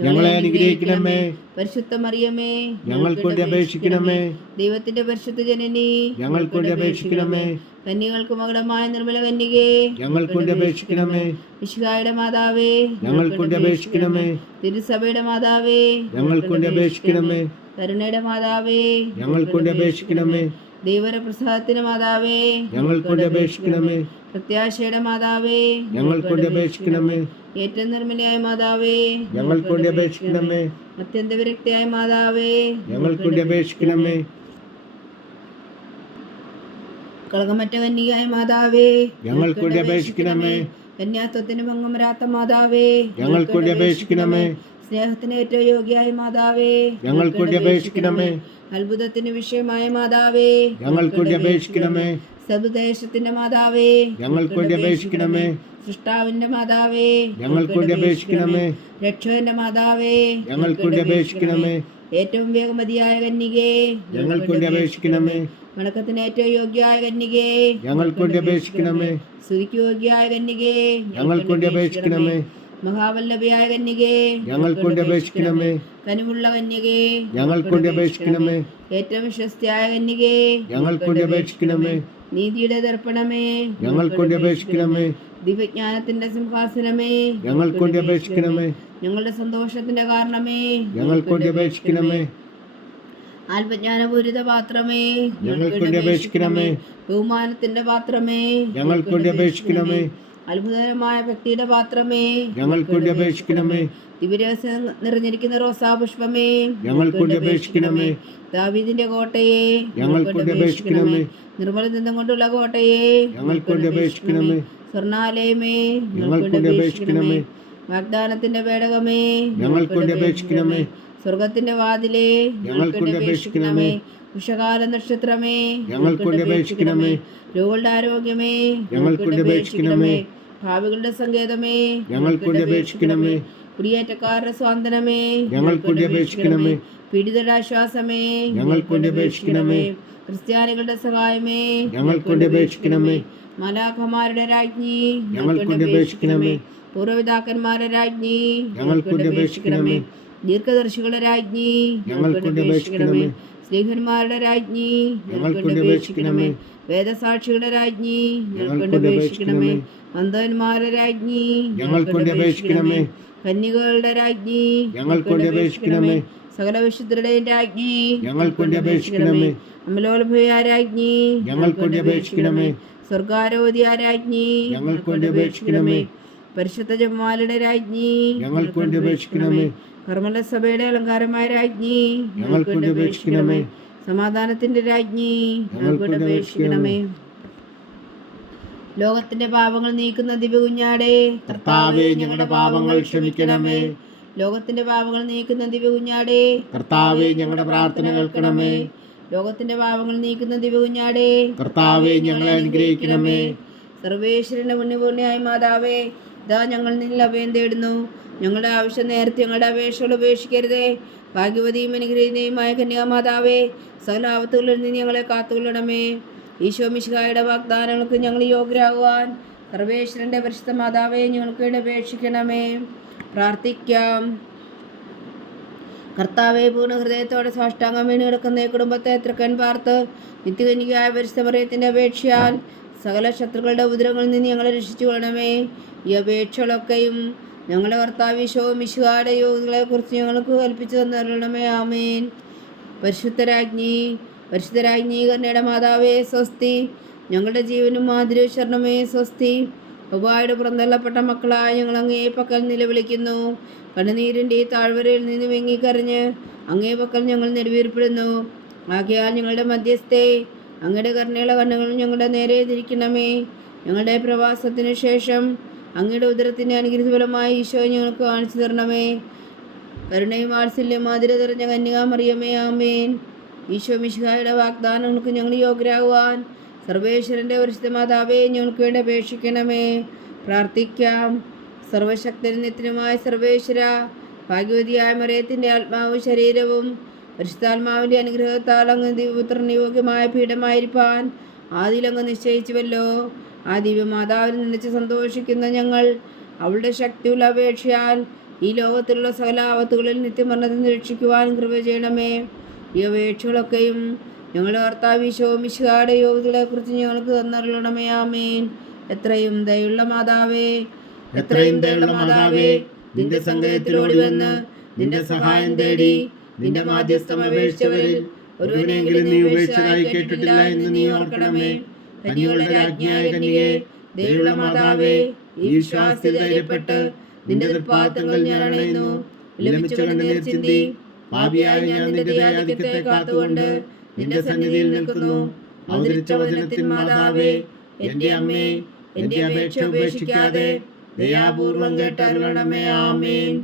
ഞങ്ങളെ അനുഗ്രഹിക്കണമേ. പരിശുദ്ധ മറിയമേ, ഞങ്ങൾക്ക് വേണ്ടി അപേക്ഷിക്കണമേ. ദൈവത്തിന്റെ പരിശുദ്ധ ജനനി, ഞങ്ങൾക്ക് വേണ്ടി അപേക്ഷിക്കണമേ. കന്യകൾക്ക് മകുടമായ നിർമ്മല കന്യകേ, ഞങ്ങൾക്ക് വേണ്ടി അപേക്ഷിക്കണമേ. മിശിഹായുടെ മാതാവേ, ഞങ്ങൾക്ക് വേണ്ടി അപേക്ഷിക്കണമേ. തിരുസഭയുടെ മാതാവേ, ഞങ്ങൾക്ക് വേണ്ടി അപേക്ഷിക്കണമേ. കരുണയുടെ മാതാവേ, ഞങ്ങൾക്ക് വേണ്ടി അപേക്ഷിക്കണമേ. ദൈവപ്രസാദത്തിന്റെ മാതാവേ, ഞങ്ങൾക്ക് വേണ്ടി അപേക്ഷിക്കണമേ. പ്രത്യാശയുടെ മാതാവേ, ഞങ്ങൾക്ക് വേണ്ടി അപേക്ഷിക്കണമേ. ഏറ്റവും നിർമ്മലയായ മാതാവേ, ഞങ്ങൾക്ക് വേണ്ടി അപേക്ഷിക്കണമേ. അത്യന്ത വിരക്തിയായ മാതാവേ, ഞങ്ങൾക്ക് വേണ്ടി അപേക്ഷിക്കണമേ. കളങ്കമറ്റ കന്യകയായ മാതാവേ, ഞങ്ങൾക്ക് വേണ്ടി അപേക്ഷിക്കണമേ. കന്യാത്വത്തിന് ഭംഗം വരാത്ത മാതാവേ, ഞങ്ങൾക്ക് വേണ്ടി അപേക്ഷിക്കണമേ. സ്നേഹത്തിന് ഏറ്റവും യോഗ്യയായ മാതാവേ, ഞങ്ങൾക്ക് വേണ്ടി അപേക്ഷിക്കണമേ. അത്ഭുതത്തിന് വിഷയമായ മാതാവേ, ഞങ്ങൾക്ക് വേണ്ടി അപേക്ഷിക്കണമേ. സതുദേശത്തിന്റെ മാതാവേ, ഞങ്ങൾക്ക് വേണ്ടി അപേക്ഷിക്കണമേ. സൃഷ്ടാവിന്റെ മാതാവേ, ഞങ്ങൾക്ക് വേണ്ടി അപേക്ഷിക്കണമേ. രക്ഷകന്റെ മാതാവേ, ഞങ്ങൾക്ക് വേണ്ടി അപേക്ഷിക്കണമേ. ഏറ്റവും വേഗമതിയായ കന്യകേ, ഞങ്ങൾക്ക് വേണ്ടി അപേക്ഷിക്കണമേ. വണക്കത്തിന് ഏറ്റവും യോഗ്യയായ കന്യകേ, ഞങ്ങൾക്ക് വേണ്ടി അപേക്ഷിക്കണമേ. സ്തുതിക്ക് യോഗ്യയായ കന്യകേ, ഞങ്ങൾക്ക് വേണ്ടി അപേക്ഷിക്കണമേ. മഹാവല്ലഭയായ കന്യകേ, ഞങ്ങൾക്ക് വേണ്ടി അപേക്ഷിക്കണമേ. കനിവുള്ള കന്യകേ, ഞങ്ങൾക്ക് വേണ്ടി അപേക്ഷിക്കണമേ. ഏറ്റവും വിശ്വസ്തയായ കന്യകേ, ഞങ്ങൾക്ക് വേണ്ടി അപേക്ഷിക്കണമേ. നീതിയുടെ ദർപ്പണമേ, ഞങ്ങൾക്ക് വേണ്ടി അപേക്ഷിക്കണമേ. ദിവ്യജ്ഞാനത്തിന്റെ സിംഹാസനമേ, ഞങ്ങൾക്ക് വേണ്ടി അപേക്ഷിക്കണമേ. ഞങ്ങളുടെ സന്തോഷത്തിന്റെ കാരണമേ, ഞങ്ങൾക്ക് വേണ്ടി അപേക്ഷിക്കണമേ. ആത്മജ്ഞാനപൂരിത പാത്രമേ, ഞങ്ങൾക്ക് വേണ്ടി അപേക്ഷിക്കണമേ. ബഹുമാനത്തിന്റെ പാത്രമേ, ഞങ്ങൾക്ക് വേണ്ടി അപേക്ഷിക്കണമേ. അത്ഭുതകരമായ വ്യക്തിയുടെ പാത്രമേ, ഞങ്ങൾക്ക് വേണ്ടി അപേക്ഷിക്കണമേ. ദിവ്യരഹസ്യം നിറഞ്ഞിരിക്കുന്ന റോസാപുഷ്പമേ, ഞങ്ങൾക്ക് വേണ്ടി അപേക്ഷിക്കണമേ. ദാവീദിന്റെ കോട്ടയെ, ഞങ്ങൾക്ക് വേണ്ടി അപേക്ഷിക്കണമേ. നിർമ്മല നിന്നും കൊണ്ടുള്ള കോട്ടയെ, ഞങ്ങൾക്ക് വേണ്ടി അപേക്ഷിക്കണമേ. സ്വർണാലയമേ, ഞങ്ങൾക്ക് വേണ്ടി അപേക്ഷിക്കണമേ. വാഗ്ദാനത്തിന്റെ പേടകമേ, ഞങ്ങൾക്ക് വേണ്ടി അപേക്ഷിക്കണമേ. സ്വർഗത്തിന്റെ വാതിലേ, ഞങ്ങൾക്ക് വേണ്ടി അപേക്ഷിക്കണമേ. ഉഷകാല നക്ഷത്രമേ, ഞങ്ങൾക്ക് വേണ്ടി അപേക്ഷിക്കണമേ. രോഗികളുടെ ആരോഗ്യമേ, ഞങ്ങൾക്ക് വേണ്ടി അപേക്ഷിക്കണമേ. ഭാവികളുടെ സങ്കേതമേ, ഞങ്ങൾക്ക് വേണ്ടി അപേക്ഷിക്കണമേ. കുടിയേറ്റക്കാരുടെ സ്വാതന്ത്ര്യമേ, ഞങ്ങൾക്ക് വേണ്ടി അപേക്ഷിക്കണമേ. പീഡിതരുടെ ആശ്വാസമേ, ഞങ്ങൾക്ക് വേണ്ടി അപേക്ഷിക്കണമേ. ക്രിസ്ത്യാനികളുടെ സഹായമേ, ഞങ്ങൾക്ക് വേണ്ടി അപേക്ഷിക്കണമേ. മാലാഖമാരുടെ രാജ്ഞി, ഞങ്ങൾക്ക് വേണ്ടി അപേക്ഷിക്കണമേ. പൂർവ്വപിതാക്കന്മാരുടെ രാജ്ഞി, ഞങ്ങൾക്ക് വേണ്ടി അപേക്ഷിക്കണമേ. ദീർഘദർശികളുടെ രാജ്ഞി, ഞങ്ങൾക്ക് വേണ്ടി അപേക്ഷിക്കണമേ. സ്ലീഹന്മാരുടെ രാജ്ഞി, ഞങ്ങൾക്ക് വേണ്ടി അപേക്ഷിക്കണമേ. വേദസാക്ഷികളുടെ രാജ്ഞി, ഞങ്ങൾക്ക് വേണ്ടി അപേക്ഷിക്കണമേ. അന്ധന്മാരുടെ രാജ്ഞി, ഞങ്ങൾക്ക് വേണ്ടി അപേക്ഷിക്കണമേ. കന്യകകളുടെ രാജ്ഞി, ഞങ്ങൾക്ക് വേണ്ടി അപേക്ഷിക്കണമേ. സകല വിശുദ്ധരുടെയും രാജ്ഞി, ഞങ്ങൾക്ക് വേണ്ടി അപേക്ഷിക്കണമേ. അമലോത്ഭവ രാജ്ഞി, ഞങ്ങൾക്ക് വേണ്ടി അപേക്ഷിക്കണമേ. സ്വർഗാരോധിയ രാജ്ഞി, ഞങ്ങൾക്ക് വേണ്ടി അപേക്ഷിക്കണമേ. പരിശുദ്ധ ജമാലയുടെ രാജ്ഞി, ഞങ്ങൾക്ക് വേണ്ടി അപേക്ഷിക്കണമേ. കർമ്മല സഭയുടെ അലങ്കാരമായ രാജ്ഞി, ഞങ്ങൾക്ക് വേണ്ടി അപേക്ഷിക്കണമേ. സമാധാനത്തിന്റെ രാജ്ഞി, ഞങ്ങൾക്ക് വേണ്ടി അപേക്ഷിക്കണമേ. ലോകത്തിന്റെ പാപങ്ങൾ നീക്കുന്ന ദിവ്യകുഞ്ഞാടേ, കർത്താവേ, ഞങ്ങളുടെ പാപങ്ങൾ ക്ഷമിക്കണമേ. ലോകത്തിന്റെ പാപങ്ങൾ നീക്കുന്ന ദിവ്യകുഞ്ഞാടേ, കർത്താവേ, ഞങ്ങളുടെ പ്രാർത്ഥന കേൾക്കണമേ. ലോകത്തിന്റെ പാപങ്ങൾ നീക്കുന്ന ദിവ്യകുഞ്ഞാടേ, കർത്താവേ, ഞങ്ങളെ അനുഗ്രഹിക്കണമേ. സർവേശ്വരന്റെ പുണ്യപൂർണ്ണയായ മാതാവേ, ഇതാ ഞങ്ങൾ നിന്നിൽ അഭയം തേടുന്നു. ഞങ്ങളുടെ ആവശ്യം നേരത്തെ ഞങ്ങളുടെ അപേക്ഷകൾ ഉപേക്ഷിക്കരുതേ. ഭാഗ്യവതിയും അനുഗ്രഹീതയുമായ കന്യാമാതാവേ, സകല ആപത്തുകളിൽ നിന്ന് ഞങ്ങളെ കാത്തുകൊള്ളണമേ. ഈശോ മിശിഹായുടെ വാഗ്ദാനങ്ങൾക്ക് ഞങ്ങൾ യോഗ്യരാകുവാൻ സർവേശ്വരന്റെ പരിശുദ്ധ മാതാവേ, ഞങ്ങൾക്ക് വേണ്ടി അപേക്ഷിക്കണമേ. പ്രാർത്ഥിക്കാം. കർത്താവെ, പൂർണ്ണ ഹൃദയത്തോടെ സാഷ്ടാംഗം വീണ് കിടക്കുന്ന ഈ കുടുംബത്തെ തൃക്കൺ പാർത്ത് നിത്യകന്യകയായ പരിശുദ്ധ മറിയത്തിന്റെ അപേക്ഷയാൽ സകല ശത്രുക്കളുടെ ഉപദ്രവങ്ങളിൽ നിന്ന് ഞങ്ങളെ രക്ഷിച്ചു കൊള്ളണമേ. ഈ അപേക്ഷകളൊക്കെയും ഞങ്ങളുടെ കർത്താവ് ഈശോ മിശിഹായുടെ യോഗ്യതകളെക്കുറിച്ച് ഞങ്ങൾക്ക് കൽപ്പിച്ചു തന്നരുളണമേ. ആമേൻ. പരിശുദ്ധരാജ്ഞി കന്യയുടെ മാതാവേ സ്വസ്തി. ഞങ്ങളുടെ ജീവനും മാതിരി ശരണമേ സ്വസ്തി. ഉപായുടെ പുറന്തള്ളപ്പെട്ട മക്കളായ ഞങ്ങൾ അങ്ങേ പക്കൽ നിലവിളിക്കുന്നു. കണ്ണുനീരിൻ്റെ ഈ താഴ്വരയിൽ നിന്ന് വെങ്ങിക്കറിഞ്ഞ് അങ്ങേ പക്കൽ ഞങ്ങൾ നെടുവീർപ്പെടുന്നു. ആകയാൽ ഞങ്ങളുടെ മധ്യസ്ഥേ, അങ്ങയുടെ കരുണയുള്ള കണ്ണുകൾ ഞങ്ങളുടെ നേരെ തിരിക്കണമേ. ഞങ്ങളുടെ പ്രവാസത്തിന് ശേഷം അങ്ങയുടെ ഉദരത്തിൻ്റെ അനുഗ്രഹഫലമായി ഈശോ ഞങ്ങൾക്ക് കാണിച്ചു തരണമേ. കരുണയും വാത്സല്യം മാതിരി നിറഞ്ഞ കന്യകാമറിയമേ, ആമേൻ. ഈശോ മിശിഹായുടെ വാഗ്ദാനങ്ങൾക്ക് ഞങ്ങൾ യോഗ്യരാകുവാൻ സർവേശ്വരൻ്റെ പരിശുദ്ധ മാതാവേ, ഞങ്ങൾക്ക് വേണ്ടി അപേക്ഷിക്കണമേ. പ്രാർത്ഥിക്കാം. സർവശക്തനും നിത്യനുമായ സർവേശ്വര, ഭാഗ്യവതിയായ മറിയത്തിൻ്റെ ആത്മാവും ശരീരവും പരിശുദ്ധാത്മാവിൻ്റെ അനുഗ്രഹത്താൽ അങ്ങ് ദിവ്യപുത്രന് യോഗ്യമായ പീഠമായിരിക്കാൻ ആദിയിലങ്ങ് നിശ്ചയിച്ചുവല്ലോ. ആ ദിവ്യമാതാവിൽ നിന്നിച്ച് സന്തോഷിക്കുന്ന ഞങ്ങൾ അവളുടെ ശക്തിയുള്ള അപേക്ഷയാൽ ഈ ലോകത്തിലുള്ള സകല ആപത്തുകളിൽ നിത്യമരണത്തിൽ നിന്ന് രക്ഷിക്കുവാൻ കൃപ ചെയ്യണമേ. ഈ അപേക്ഷകളൊക്കെയും ഞങ്ങളുടെ കർത്താവ് ഈശോ മിശിഹായുടെ യോഗ്യതകളെക്കുറിച്ച് ഞങ്ങൾക്ക് തന്നരുളണമേ. ആമേൻ. എത്രയും ദയുള്ള മാതാവേ, നിന്റെ സങ്കേതത്തിലോടി വന്ന് നിന്റെ സഹായം തേടി നിന്റെ മാധ്യസ്ഥം അപേക്ഷിച്ചവരിൽ ഒരുവനെങ്കിലും നീ ഉപേക്ഷിച്ചതായി കേട്ടിട്ടില്ല എന്ന് നീ ഓർക്കണമേ. കന്യകളുടെ രാജ്ഞിയായ കന്യകേ, ദയുള്ള മാതാവേ, ഈ വിശ്വാസത്തിൽ ധൈര്യപ്പെട്ട് നിന്റെ തൃപ്പാദങ്ങൾ ഞാൻ അണയുന്നു. വിലപിച്ച കണ്ണുനീർ ചിന്തി പാപിയായ ഞാൻ നിന്റെ ദയാധിക്യത്തെ കാത്തുകൊണ്ട് നിന്റെ സന്നിധിയിൽ നിൽക്കുന്നു. അവതരിച്ച വചനത്തിൻ മാതാവേ, എന്റെ അമ്മേ, എന്റെ അപേക്ഷ ഉപേക്ഷിക്കാതെ ദയാപൂർവം കേട്ടരുളണമേ. ആമേൻ.